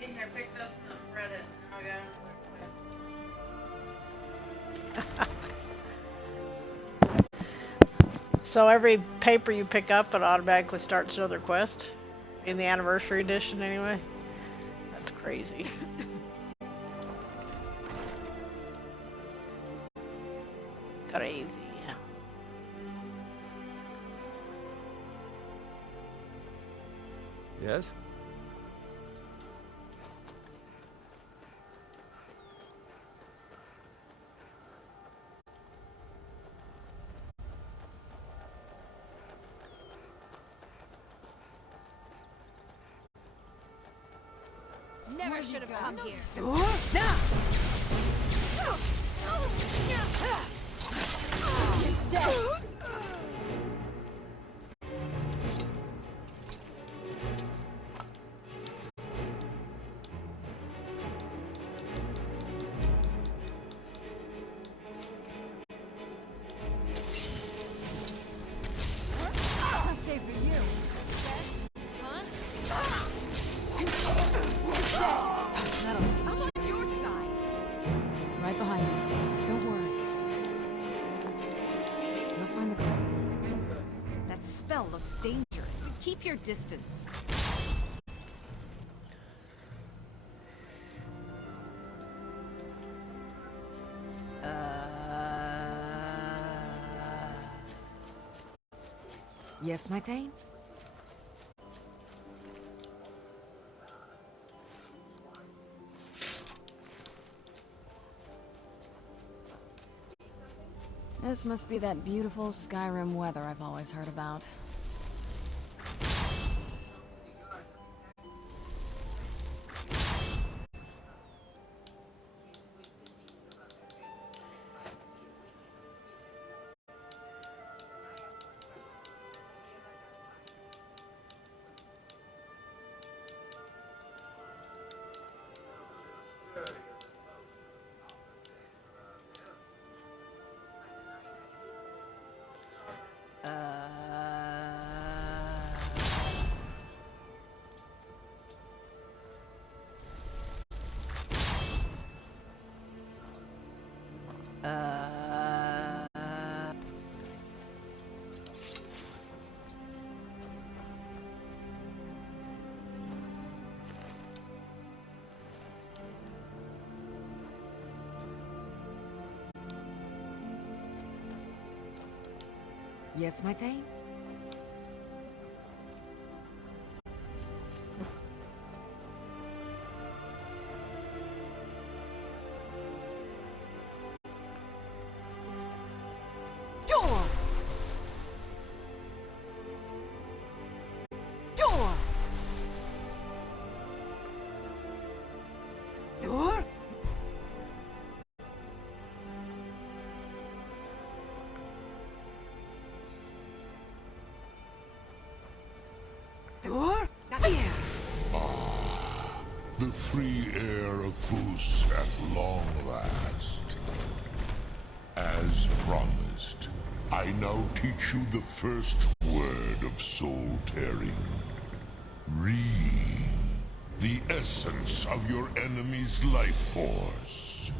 See, I picked up some Reddit. Now I got So every paper you pick up, it automatically starts another quest? In the anniversary edition, anyway? That's crazy. Crazy. Yes? Never should have come here. Day for you. That'll teach you. I'm on your side. Right behind you. Don't worry. You'll find the cloak. That spell looks dangerous. Keep your distance. Yes, my Thane? This must be that beautiful Skyrim weather I've always heard about. Yes, my Thane? free air of Fus at long last. As promised, I now teach you the first word of soul tearing. Re, the essence of your enemy's life force.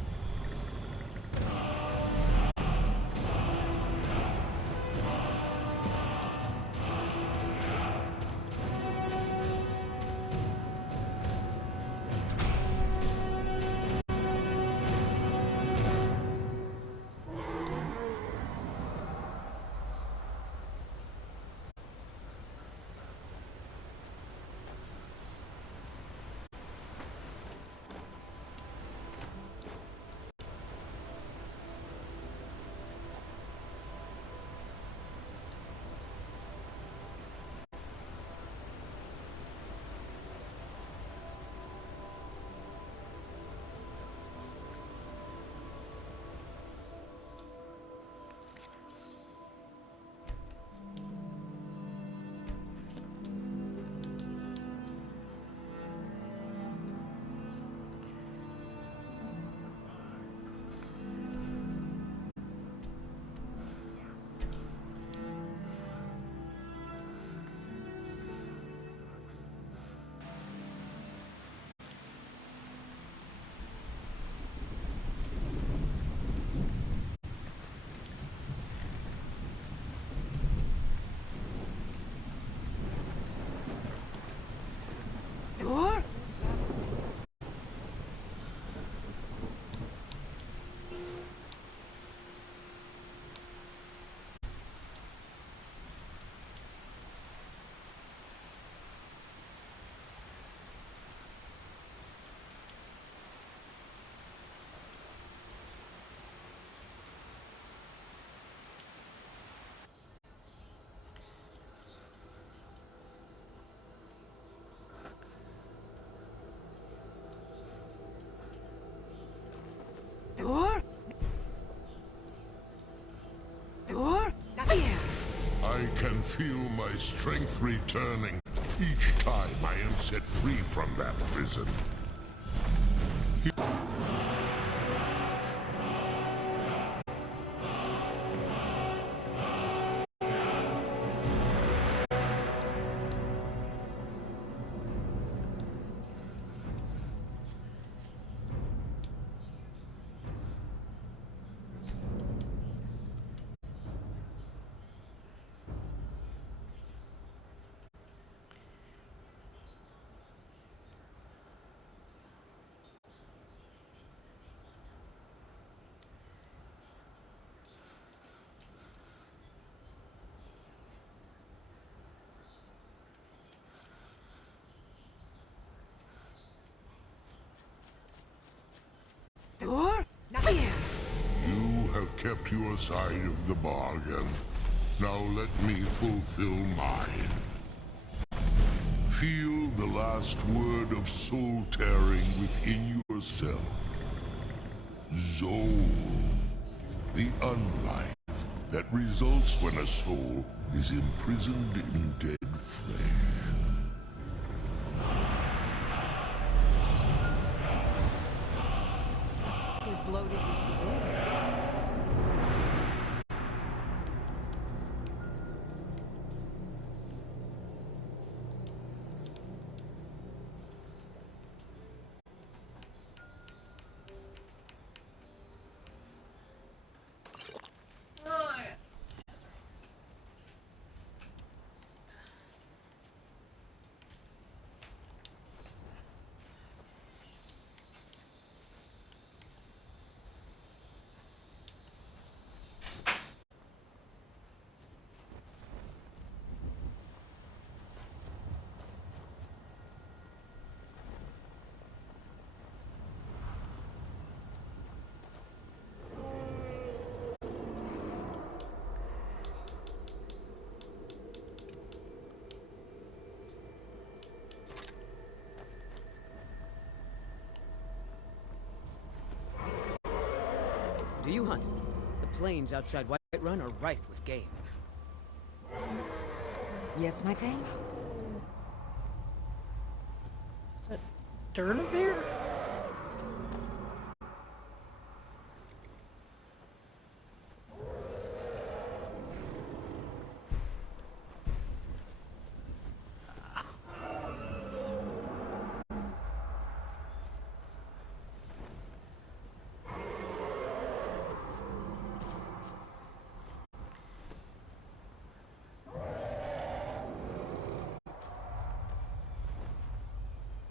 I can feel my strength returning each time I am set free from that prison. You have kept your side of the bargain. Now let me fulfill mine. Feel the last word of soul tearing within yourself. Zol, the unlife that results when a soul is imprisoned in dead flesh. You're bloated with disease. Do you hunt? The plains outside Whiterun are ripe with game. Yes, my thing? Durnavir?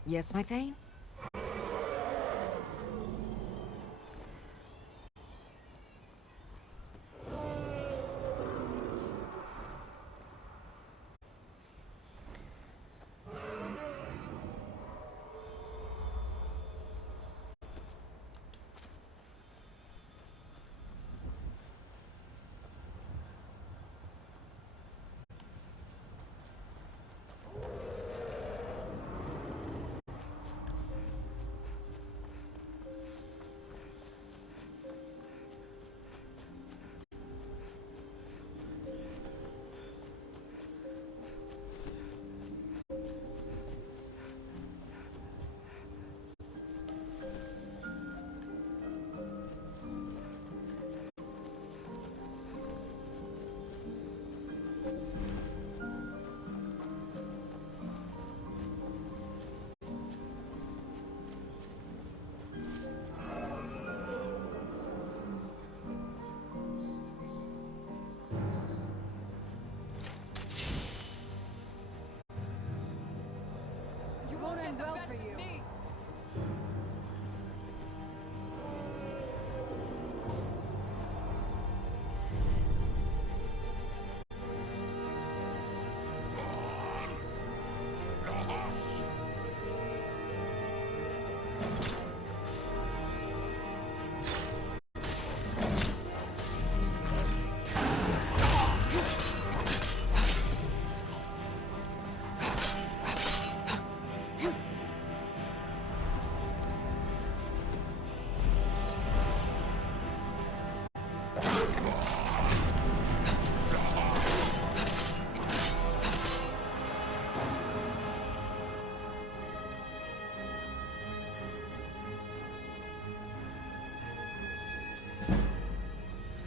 Yes, my Thane? It won't end well for you.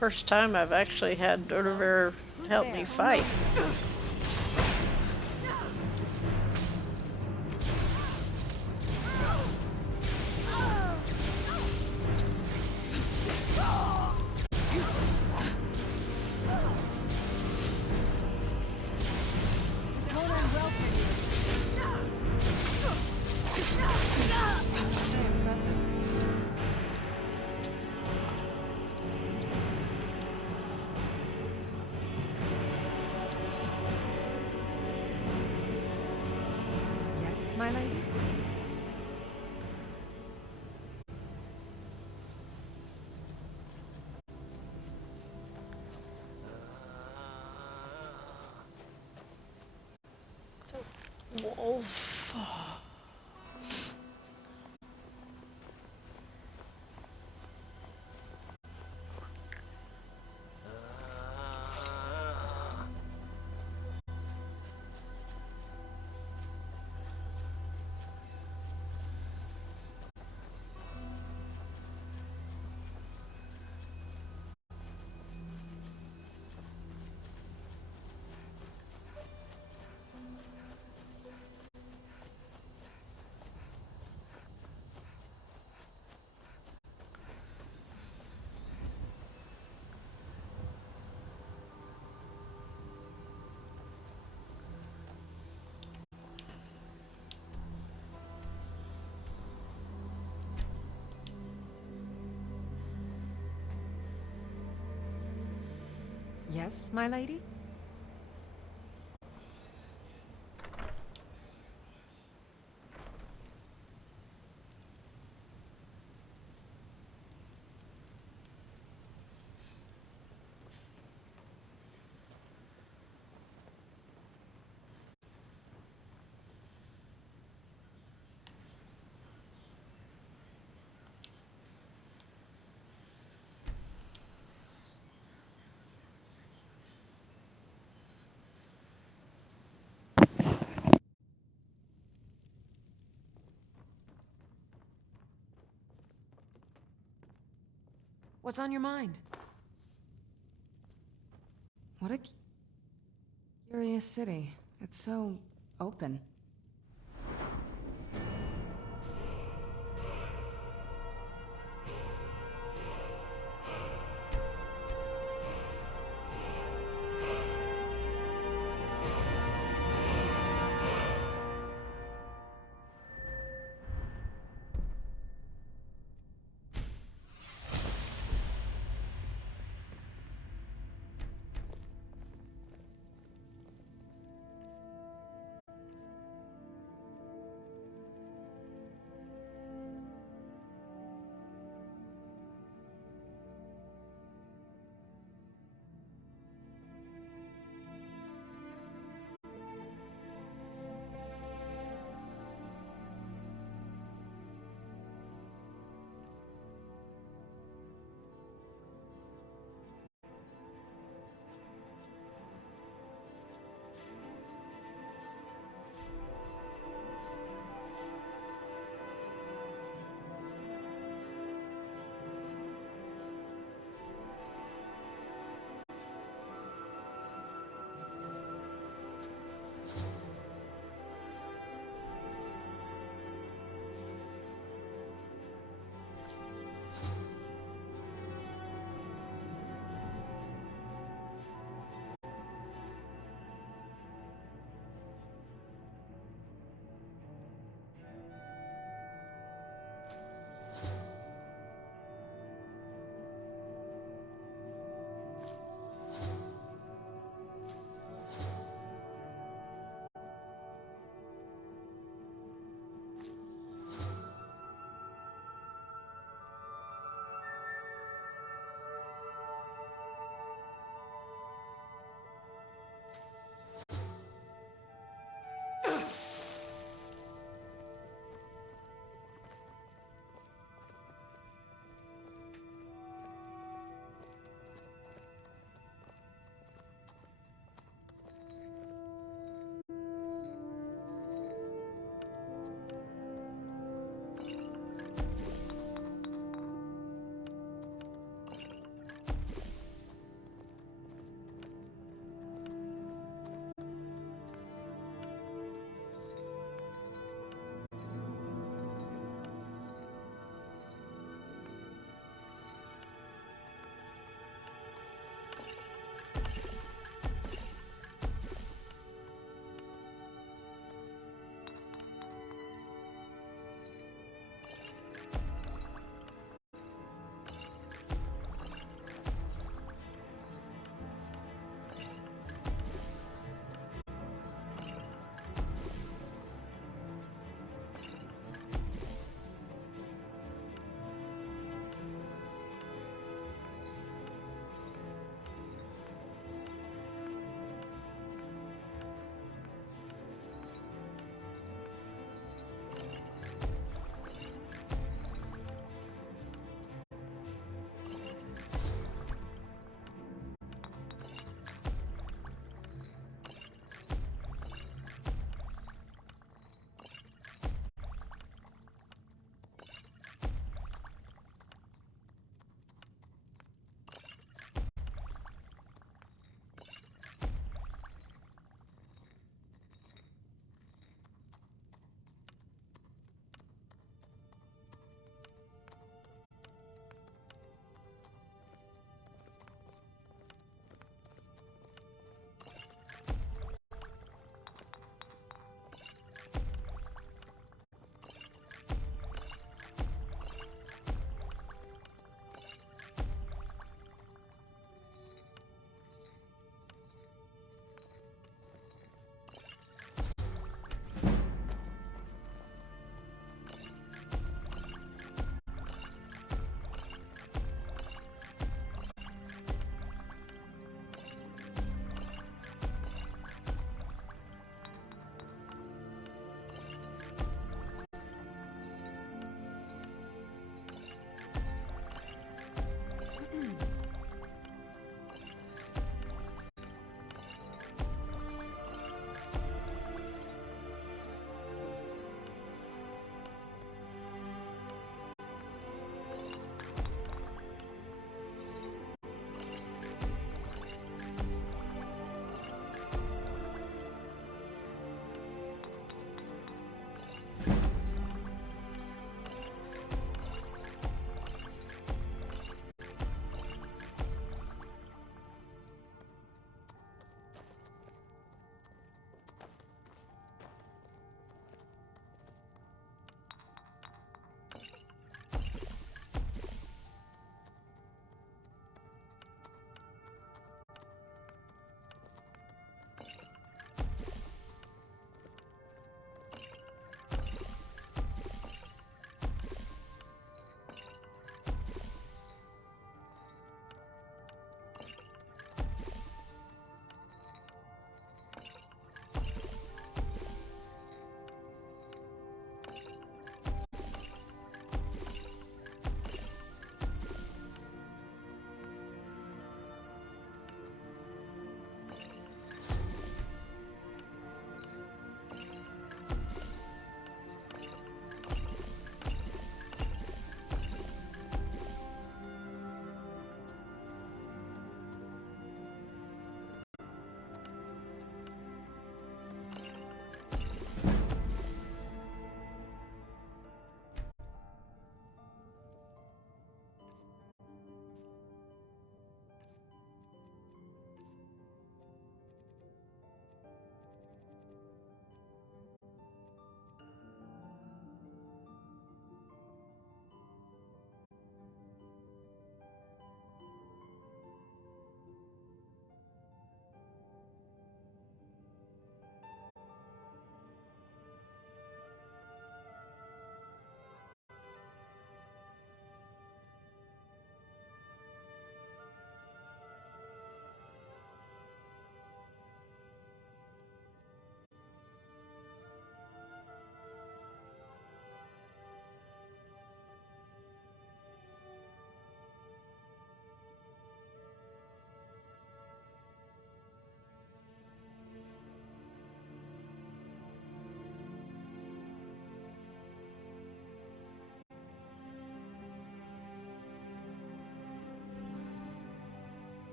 First time I've actually had Durnavir help me fight. Yes, my lady? Wolf. Yes, my lady? What's on your mind? What a curious city. It's so open.